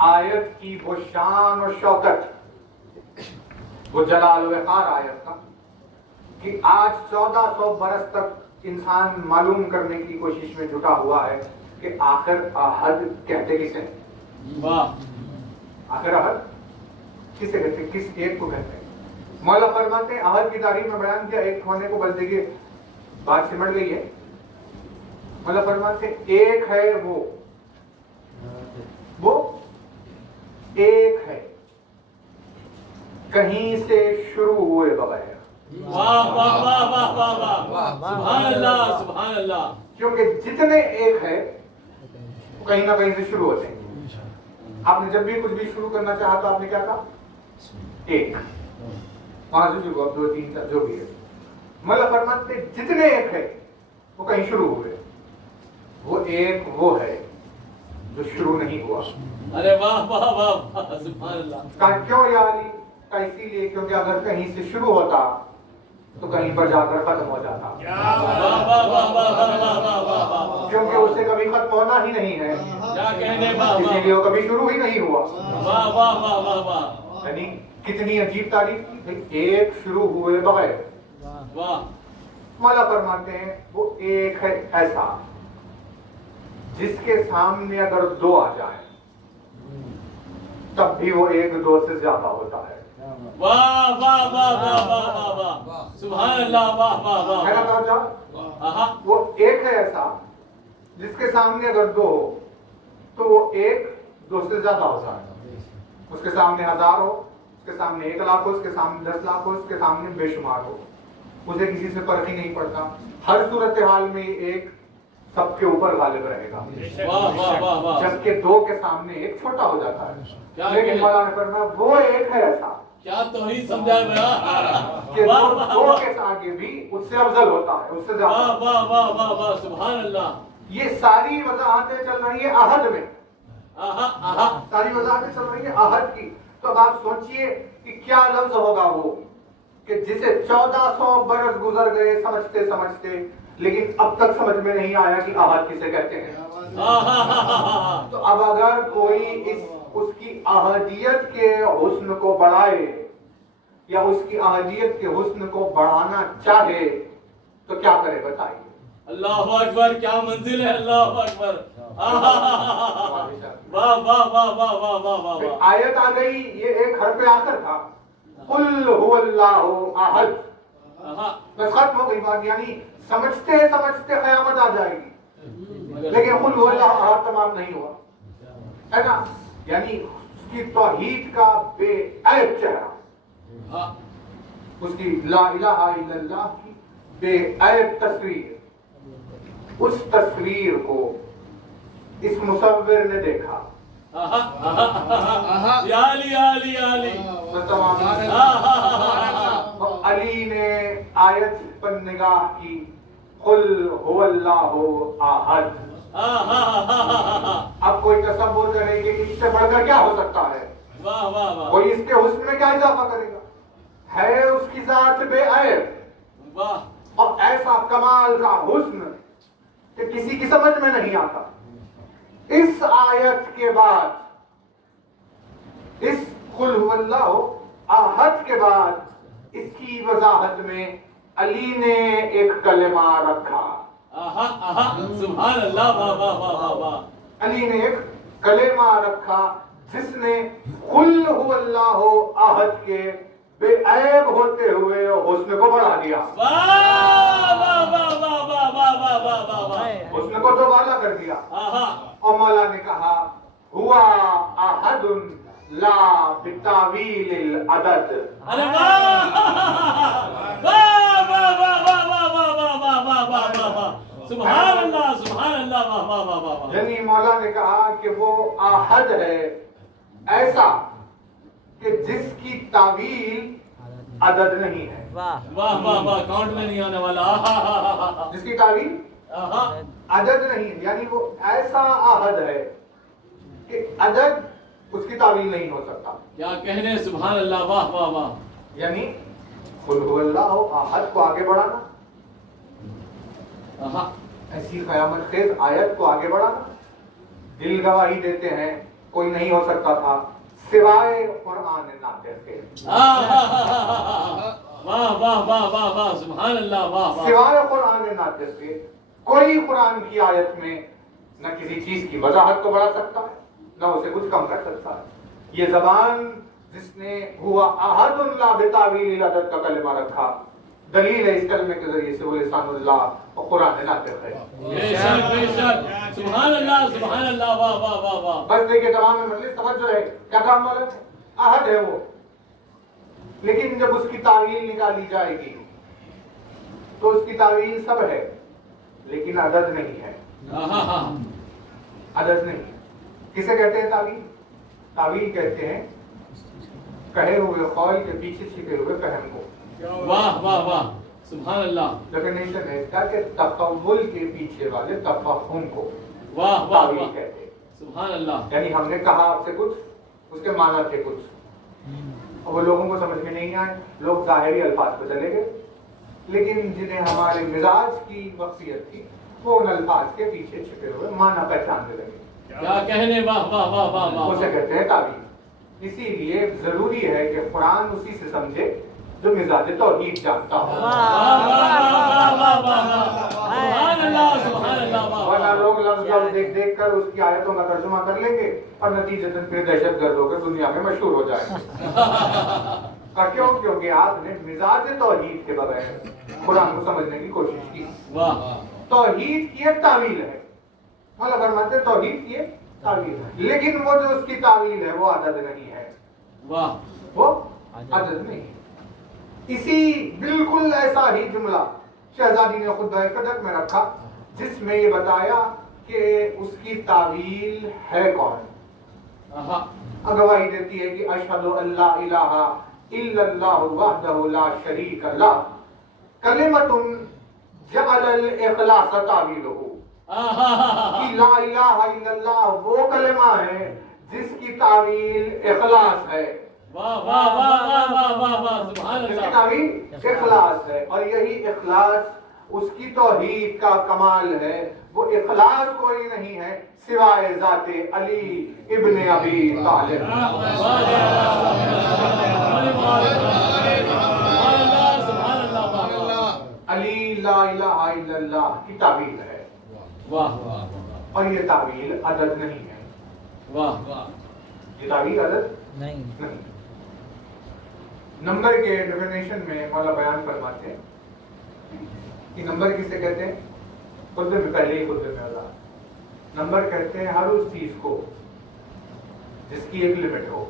آیت کی وہ شان و شوکت، وہ جلال و وقار آیت کا کہ آج 1400 برس تک انسان معلوم کرنے کی کوشش میں جٹا ہوا ہے کہ آخر احد کہتے کسے ہیں. واہ. آخر احد کسے کہتے ہیں، کس ایک کو کہتے ہیں. مولا فرماتے ہیں احد کی تعریف میں بیان کیا ایک ہونے کو، بس دیکھیے بات سمٹ گئی ہے. مولا فرماتے ہیں ایک ہے وہ ایک ہے کہیں سے شروع ہوئے بغیر. واہ واہ واہ واہ واہ واہ سبحان اللہ سبحان اللہ. کیونکہ جتنے ایک ہے وہ کہیں نہ کہیں سے شروع ہوتے ہیں. آپ نے جب بھی کچھ بھی شروع کرنا چاہا تو آپ نے کیا کہا؟ ایک. وہاں سے شروع، دو تین جو بھی ہے. مولا فرماتے ہیں جتنے ایک ہے وہ کہیں شروع ہوئے، وہ ایک وہ ہے جو شروع نہیں ہوا. ارے واہ واہ واہ واہ سبحان اللہ. کہا کیوں یا علی؟ کہا اسی لیے کیونکہ اگر کہیں سے شروع ہوتا تو کہیں پر جا کر ختم ہو جاتا. واہ واہ واہ واہ واہ واہ واہ واہ. کیونکہ اسے کبھی ختم ہونا ہی نہیں ہے، کیا کہنے. واہ اسی لیے وہ کبھی شروع ہی نہیں ہوا. واہ واہ واہ واہ واہ. یعنی کتنی عجیب تعریف کی، ایک شروع ہوئے بغیر. واہ. مولا فرماتے ہیں وہ ایک ہے ایسا جس کے سامنے اگر دو آ جائیں تب بھی وہ ایک دو سے زیادہ ہوتا ہے. واہ واہ واہ واہ واہ واہ واہ سبحان اللہ. واہ واہ واہ. ہے نا توجہ؟ آہا. وہ ایک ہے ایسا جس کے سامنے اگر دو ہو تو وہ ایک دو سے زیادہ ہوتا ہے. اس کے سامنے 1000 ہو، اس کے سامنے 1 لاکھ ہو، اس کے سامنے 10 لاکھ ہو، اس کے سامنے بے شمار ہو، اسے کسی سے فرق ہی نہیں پڑتا. ہر صورتحال میں ایک سب کے اوپر غالب رہے گا. واہ واہ واہ واہ. جبکہ دو کے سامنے ایک چھوٹا ہو جاتا ہے. کیا لیکن مولا نے فرمایا وہ ایک ہے ایسا کیا توحید سمجھا گیا. کہ واہ دو واہ دو واہ. کے آگے بھی اس سے افضل ہوتا ہے، اس سے واہ زیادہ. واہ واہ واہ واہ سبحان اللہ. یہ ساری وضاحتیں چل رہی ہیں احد میں، آہا آہا. ساری وضاحتیں چل رہی ہیں احد کی. تو اب آپ سوچئے کہ کیا لفظ ہوگا وہ کہ جسے 1400 برس گزر گئے سمجھتے سمجھتے، لیکن اب تک سمجھ میں نہیں آیا کہ احد کسے کہتے ہیں. تو اب اگر کوئی اس کی احدیت کے حسن کو بڑھائے یا اس کی احدیت کے حسن کو بڑھانا چاہے تو کیا کرے بتائیے. اللہ اکبر. کیا منزل ہے. اللہ اکبر. واہ واہ واہ واہ واہ واہ واہ واہ. آیت آ گئی، یہ ایک حرف آخر تھا قل هو اللہ احد. بس ختم ہو گئی بات. یعنی سمجھتے سمجھتے قیامت آ جائے گی، لیکن قل هو اللہ احد تمام نہیں ہوا ہے نا. یعنی اس کی توحید کا بے عیب چہرہ، اس کی لا الہ الا اللہ کی بے عیب تصویر، اس تصویر کو اس مصور نے دیکھا یا علی یا علی یا علی علی نے آیت پر نگاہ کی، قل هو اللہ احد۔ اب کوئی تصور کرے کہ اس سے بڑھ کر کیا ہو سکتا ہے؟ واہ واہ واہ کوئی اس کے حسن میں کیا اضافہ کرے گا؟ ہے اس کی ذات بے عیب واہ اور ایسا کمال کا حسن کہ کسی کی سمجھ میں نہیں آتا۔ اس آیت کے بعد، اس قل هو اللہ احد کے بعد اس کی وضاحت میں علی نے ایک کلمہ رکھا۔ سبحان اللہ، واہ واہ واہ واہ واہ۔ علی نے ایک کلمہ رکھا جس نے قل هو اللہ احد کے بے عیب ہوتے ہوئے حسن کو بڑھا دیا، واہ واہ واہ واہ واہ واہ واہ واہ واہ واہ۔ حسن کو دوبارہ کر دیا۔ اور مولا نے کہا ہوا احد لا بتاویل العدد۔ ارے واہ واہ واہ واہ واہ واہ واہ واہ واہ واہ واہ واہ۔ سبحان اللہ سبحان اللہ، واہ واہ واہ واہ واہ۔ یعنی مولا نے کہا کہ وہ احد ہے ایسا کہ جس کی تعویل عدد نہیں ہے، واہ واہ واہ، کاؤنٹ میں نہیں آنے والا۔ جس کی تعویل عدد نہیں ہے، یعنی وہ ایسا احد ہے کہ عدد اس کی تعویل نہیں ہو سکتا۔ کیا کہنے، سبحان اللہ، واہ واہ واہ۔ یعنی قل هو اللہ احد کو آگے بڑھانا، ایسی قیامت خیز آیت کو آگے بڑھانا، دل گواہی دیتے ہیں کوئی نہیں ہو سکتا تھا سوائے قرآن ناطق کے، واہ واہ واہ واہ واہ، سبحان اللہ، واہ واہ۔ سوائے قرآن ناطق کے کوئی قرآن کی آیت میں نہ کسی چیز کی وضاحت کو بڑھا سکتا ہے نہ اسے کچھ کم کر سکتا ہے۔ یہ زبان جس نے ہوا احد لا بتاویل العدد کا کلمہ رکھا، دلیل ہے اس کلمے کے ذریعے سے وہ لسان اللہ اور قرآن ناطق ہے۔ بے شک بے شک، سبحان اللہ سبحان اللہ، واہ واہ واہ واہ۔ بس دیکھیں تمام مجلس توجہ ہے، کیا کام والا ہے؟ احد ہے وہ، لیکن جب اس کی تعویل نکالی جائے گی تو اس کی تعویل سب ہے لیکن عدد نہیں ہے، عدد نہیں۔ کسے کہتے ہیں تعویل؟ تعویل کہتے ہیں کہے ہوئے قول کے پیچھے چھپے ہوئے فہم کو۔ واہ واہ واہ، سبحان اللہ۔ ڈیفینیشن ہے اس کا کہ تقول کے پیچھے والے تفہم کو واہ واہ تعویل واہ، کہتے ہیں۔ سبحان اللہ۔ یعنی ہم نے کہا آپ سے کچھ، اس کے معنی تھے کچھ، اور وہ لوگوں کو سمجھ میں نہیں آئے، لوگ ظاہری الفاظ پہ چلے گئے، لیکن جنہیں ہمارے مزاج کی وقفیت تھی وہ ان الفاظ کے پیچھے چھپے ہوئے معنی پہچاننے لگے، کیا کہنے، واہ واہ واہ واہ واہ۔ اسے کہتے ہیں تعویل۔ اسی لیے ضروری ہے کہ قرآن اسی سے سمجھے جو مزاج توحید جانتا ہو، سبحان اللہ سبحان اللہ، ورنہ لوگ لفظ دیکھ دیکھ کر اس کی آیتوں کا ترجمہ کر لیں گے اور نتیجتاً پھر دہشت گرد ہو کر دنیا میں مشہور ہو جائیں گے۔ کیوں؟ کیونکہ آپ نے مزاج توحید کے بغیر قرآن کو سمجھنے کی کوشش کی۔ توحید کی ایک تعویل ہے، مولا فرماتے ہیں توحید کی ایک تعویل ہے، لیکن وہ جو اس کی تعویل ہے وہ عدد نہیں ہے، وہ عدد نہیں ہے۔ اسی بالکل ایسا ہی جملہ شہزادی نے خطبہ صدق میں رکھا جس میں یہ بتایا کہ اس کی تعویل ہے کون۔ گواہی دیتی ہے کہ اشہد ان لا الہ الا اللہ وحدہ لا شریک لہ کلمۃ جعل الاخلاص تعویلہ، کہ لا الہ الا اللہ وہ کلمہ ہے جس کی تعویل اخلاص ہے، اس کی تعویل اخلاص ہے، اور یہی اخلاص اس کی توحید کا کمال ہے۔ وہ اخلاص کوئی نہیں ہے سوائے ذات علی ابن ابی طالب۔ علی لا الہ الا اللہ کی تعویل ہے، اور یہ تعویل عدد نہیں ہے، یہ تعویل عدد نہیں۔ نمبر کے ڈیفینیشن میں مولا بیان فرماتے ہیں کہ نمبر کسے کہتے ہیں؟ خطبے میں پہلے ہی خطبے میں اللہ نمبر کہتے ہیں ہر اس چیز کو جس کی ایک لمٹ ہو۔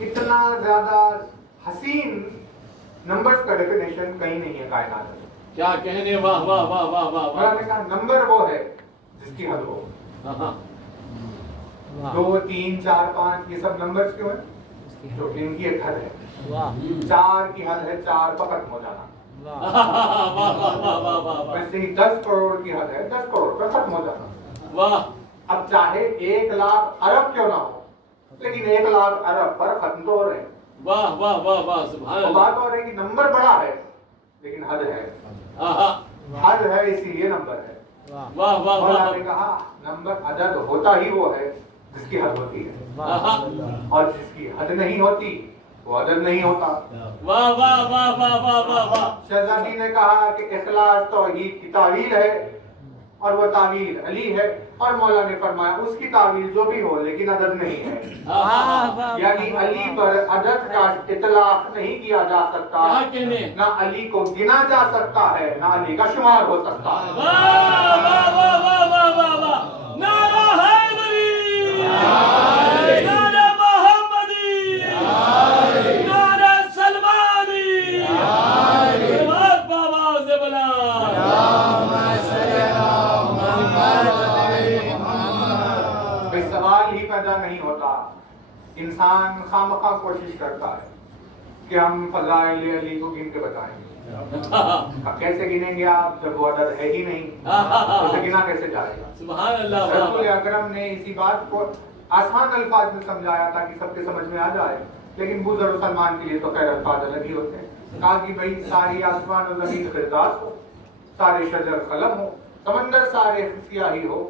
اتنا زیادہ حسین نمبرز کا ڈیفینیشن کہیں نہیں ہے کائنات میں۔ کیا کہنے، واہ واہ واہ واہ واہ۔ مولا نے کہا نمبر وہ ہے جس کی حد ہو، 2, 3, 4, 5 یہ سب نمبرز کیوں ہیں؟ کیونکہ ان کی ایک حد ہے. 4 کی حد ہے 4 پر ختم ہو جانا. ویسے ہی 10 کروڑ کی حد ہے 10 کروڑ پر ختم ہو جانا. اب چاہے 1 لاکھ ارب کیوں نہ ہو لیکن 1 لاکھ ارب پر ختم تو ہو رہے ہیں. واہ واہ واہ واہ سبحان اللہ. بات ہو رہی ہے کہ نمبر بڑا ہے لیکن حد ہے. حد ہے اسی لیے نمبر ہے. واہ واہ مولا واہ نے کہا نمبر عدد ہوتا ہی وہ ہے جس کی حد ہوتی ہے اور جس کی حد نہیں ہوتی وہ عدد نہیں ہوتا. واہ واہ واہ واہ واہ واہ واہ. شہزادی نے کہا کہ اخلاص توحید کی تعویل ہے اور وہ تعویل علی ہے اور مولا نے فرمایا اس کی تعویل جو بھی ہو لیکن عدد نہیں ہے. یعنی علی پر عدد کا اطلاق نہیں کیا جا سکتا. نہ علی کو گنا جا سکتا ہے نہ علی کا شمار ہو سکتا ہے. نعرہ حیدری، نعرہ محمدی، نعرہ سلمانی، بابا سے بلا. سوال ہی پیدا نہیں ہوتا. انسان خامخواہ کوشش کرتا ہے کہ ہم فضائل علی کو گن کے بتائیں. اب کیسے گنیں گے آپ جب وہ عدد ہے ہی نہیں؟ اسے گنا کیسے جائے گا؟ سبحان اللہ. رسول اکرم نے اسی بات کو آسان الفاظ میں سمجھایا تاکہ سب کے سمجھ میں آ جائے. لیکن بزرگ و سلمان کے لیے تو خیر الفاظ الگ ہی ہوتے ہیں. کہا کہ بھائی ساری آسمان و زمین خرطاس ہو، سارے شجر قلم ہو، سمندر سارے سیاہی ہو،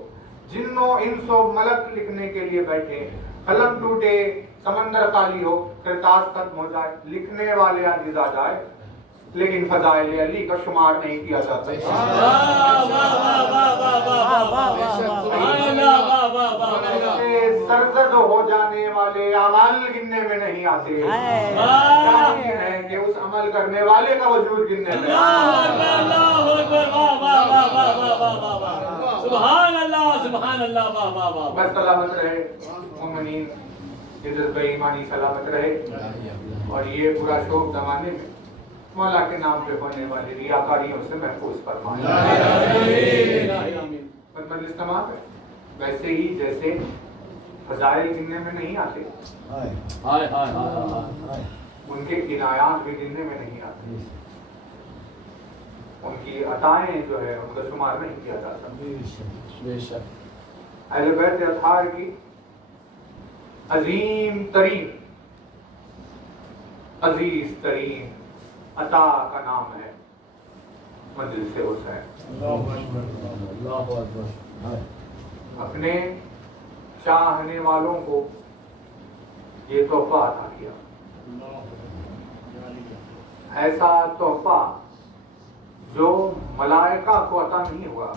جنوں انس و ملک لکھنے کے لیے بیٹھے، قلم ٹوٹے سمندر خالی ہو، خرطاس ختم ہو جائے، لکھنے والے عاجز آ جائے لیکن فضائل علی کا شمار نہیں کیا جا سکتا. سرزد ہو جانے والے اعمال گننے میں نہیں آتے. کہ اس عمل کرنے والے کا وجود گننے میں. سبحان اللہ سبحان اللہ. واہ واہ واہ. بس سلامت رہے مومنین، عزت بے ایمانی سلامت رہے اور یہ پورا شوق زمانے میں مولا کے نام پہ ہونے والی ریاکاریوں سے محفوظ فرمائے. مجلس تمام ہے ویسے ہی جیسے فضائل گننے میں نہیں آتے ان کے عنایات بھی گننے میں نہیں آتے. ان کی عطائیں جو ہے ان کا شمار نہیں کیا جاتا. بے شک اہل بیت اطہار کی عظیم ترین عزیز ترین عطا کا نام ہے مجلس حسین. اپنے چاہنے والوں کو یہ تحفہ عطا کیا. ایسا تحفہ جو ملائکہ کو عطا نہیں ہوا.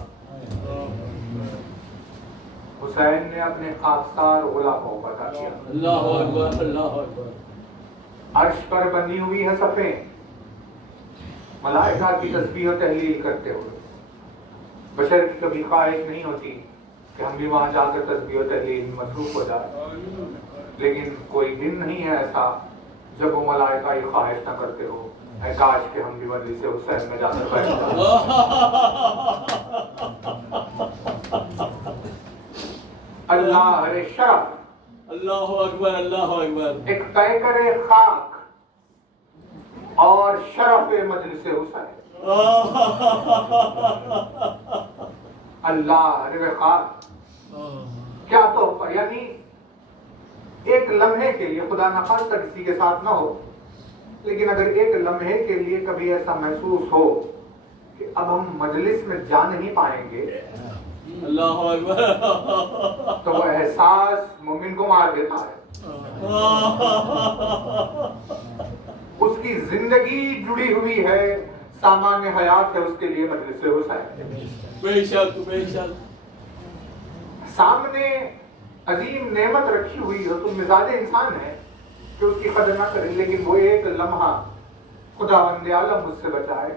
حسین نے اپنے خاکسار غلاموں کو عطا کیا. اللہ اکبر اللہ اکبر. عرش پر بنی ہوئی ہے صفیں ملائکہ کی تسبیح و تحلیل کرتے ہوئے. بشر کی کبھی خواہش نہیں ہوتی کہ ہم بھی وہاں جا کر تسبیح و تحلیل میں مصروف ہو جائے. لیکن کوئی دن نہیں ہے ایسا جب وہ ملائکہ یہ خواہش نہ کرتے ہو اے کاش کہ ہم بھی مجلس حسین میں جا کر بیٹھ جائیں. اللہ ہر شرف. اللہ اکبر اللہ اکبر. ایک پیکر خاک اور شرف مجلس حسین. اللہ ہر خاک کیا تحفہ. یعنی ایک لمحے کے لیے خدا نخواستہ کسی کے ساتھ نہ ہو لیکن اگر ایک لمحے کے لیے کبھی ایسا محسوس ہو کہ اب ہم مجلس میں جا نہیں پائیں گے اللہ اکبر تو وہ احساس مومن کو مار دیتا ہے. اس کی زندگی جڑی ہوئی ہے سامان حیات ہے اس کے لیے مجلس حسین. بے شک بے شک. سامنے عظیم نعمت رکھی ہوئی ہو تو مزاج انسان ہے کہ اس کی قدر نہ کرے لیکن وہ ایک لمحہ خداوند عالم مجھ سے بچائے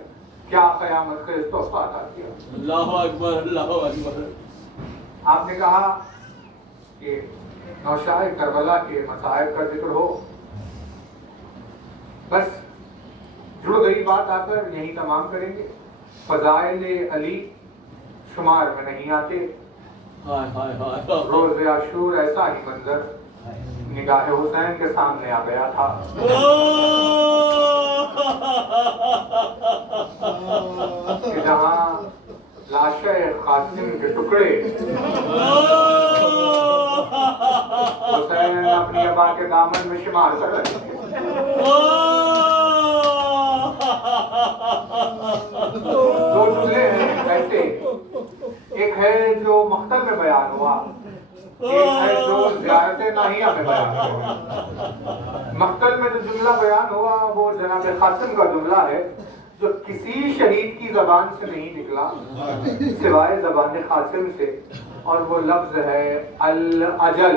کیا قیامت کا اس تحفہ عطا کیا. اللہ اکبر اللہ اکبر. آپ نے کہا کہ نوشاہ کربلا کے مصائب کا ذکر ہو بس جڑ گئی بات آ کر یہی تمام کریں گے. فضائل علی شمار میں نہیں آتے ہائے ہائے ہائے روز عاشور ایسا ہی منظر نگاہ حسین کے سامنے آ گیا تھا کہ جہاں لاشِ قاسم کے ٹکڑے حسین اپنی ابا کے دامن میں شمار کر رہے تھے دو جملے ہیں ایسے، ایک ہے جو مقتل میں بیان ہوا، ایک ہے جو زیارت ناہیہ میں بیان ہوا۔ مقتل میں جو جملہ بیان ہوا وہ جناب قاسم کا جملہ ہے جو کسی شہید کی زبان سے نہیں نکلا سوائے زبان قاسم سے، اور وہ لفظ ہے الاجل۔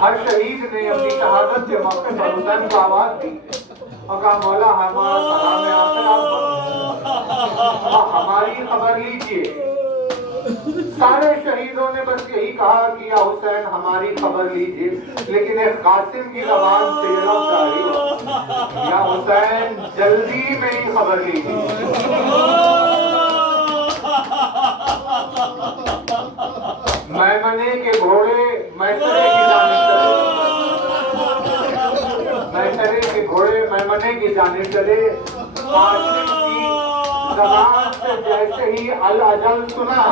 ہر شہید نے اپنی شہادت کے موقع پر حسین کو آواز دی اور کہا مولا ہمارا سلام آخر آپ ہماری خبر لیجئے۔ سارے شہیدوں نے بس یہی کہا کہ یا حسین ہماری خبر لیجئے، لیکن ایک قاسم کی زبان سے یہ لفظ جاری ہو یا حسین جلدی میں ہی خبر لیجئے۔ میمنے کے گھوڑے میسرے کی جانب چلے، میسرے کے گھوڑے میمنے کی جانب چلے۔ قاسم کی زبان سے جیسے ہی الاجل سنا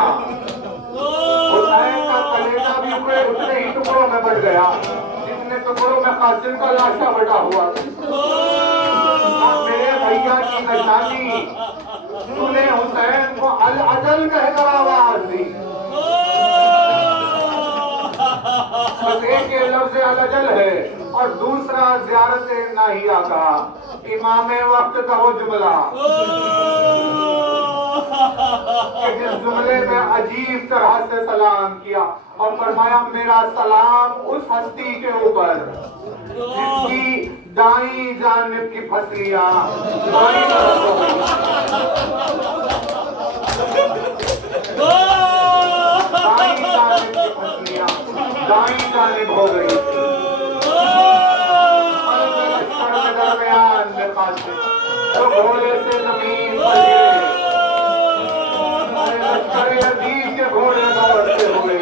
حسین کا کلیجہ بھی اتنے ہی ٹکڑوں میں بٹ گیا جتنے ٹکڑوں میں قاسم کا لاشا بٹا ہوا۔ میرے بھیا کی نشانی تو نے حسین کو الاجل کہہ کر آواز دی۔ بس ایک یہ لفظ الاجل ہے اور دوسرا زیارت ناہیہ کا امام وقت کا وہ جملہ کہ جس جملے میں عجیب طرح سے سلام کیا اور فرمایا میرا سلام اس ہستی کے اوپر جس کی دائیں جانب کی پھسلیاں دائیں طرف ہو گئی، دائیں جانب کی پھسلیاں دائیں جانب ہو گئی۔ درمیان میں قاسم جو گھوڑے سے زمین پر گرے، لشکر عزیز کے گھوڑے دوڑتے ہوئے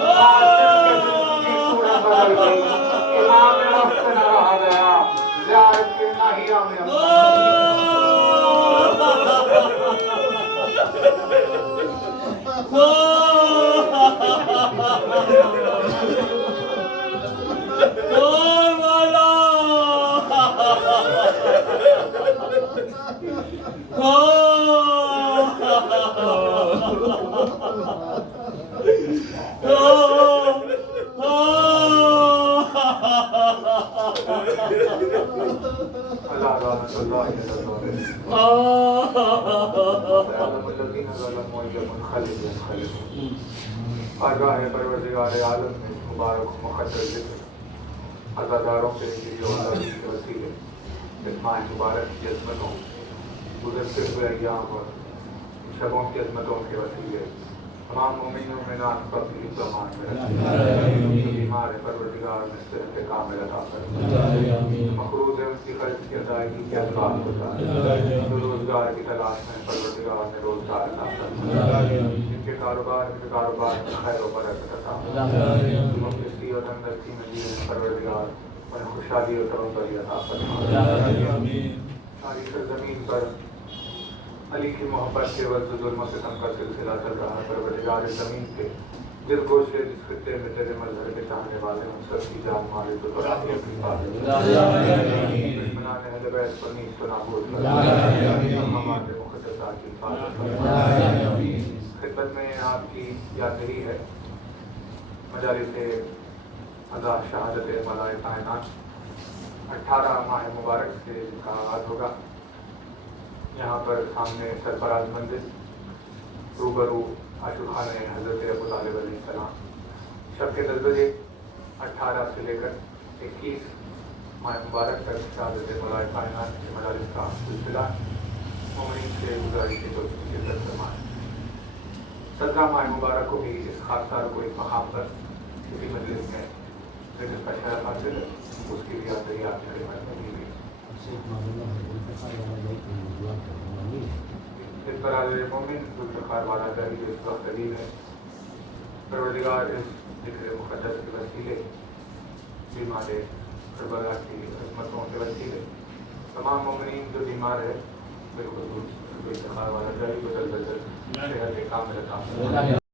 قاسم کے جسم کی صورت بدل گئی۔ امام وقت نہ رہا گیا، زیارت کے ناہیہ میں آگاہ پروردگار عالم میں مبارک مقدس ذکر عزاداروں کے لیے اولادی کے وسیلے اس ماہ مبارک کی عظمتوں گزرتے ہوئے ایام اور شبوں کی عظمتوں کے وسیلے تمام مومنین و مومنات کو اپنی زمان میں رکھیں، بیمار پروردگار میں صحت کامل عطا فرمائے، مقروض ہے ان کی قرض کی ادائیگی کے اسباب بتائے، جو روزگار کی تلاش میں پروردگار نے روزگار عطا فرمائے، جن کے کاروبار میں خیر و برکت عطا فرمائے، مفلسی اور تنگدستی میں جینے پروردگار انہیں خوشحالی و ترقی عطا فرمائے۔ ساری سرزمین پر علی کی محبت کے وجہ ظلم و ستم کا سلسلہ چل رہا ہے، پروردگار زمین کے جس گوشے جس خطے میں تیرے مظہر کے چاہنے والے ان سب کی جان مالے تو تراکی اپنی بات دشمنان اہل بیت پر نیست و نابود ہمارے مقدسات کی حفاظت فرمائے۔ خدمت میں آپ کی یادگیری ہے مجالس ادا شہادت ملائے کائنات 18 ماہ مبارک سے جن کا آغاز ہوگا۔ یہاں پر سامنے سرفراز منزل روبرو عاشور خانہ حضرت ابو طالب علیہ السلام شب کے 10 بجے 18 سے لے کر 21 ماہ مبارک تک شہادت ملائے کائنات کے مجالس کا سلسلہ مومنین سے گزارش ہے جو شرکت فرمائیں۔ 17 ماہ مبارک کو بھی اس خاصار کو ایک مقام پر کسی مجلس میں جس کا شرف حاصل ہے اس کی بھی یادگیری آپ کی خدمت میں دی گئی۔ اس برادر مومن ذوالفقار والا داری جو اس وقت دلیل ہے، پروردگار اس ذکر مقدس کے وسیلے بیمار کربلا کی عظمتوں کے وسیلے تمام مومنین جو بیمار ہے بالخصوص ذوالفقار والا داری کو جلد از جلد صحت کامل عطا فرمائے۔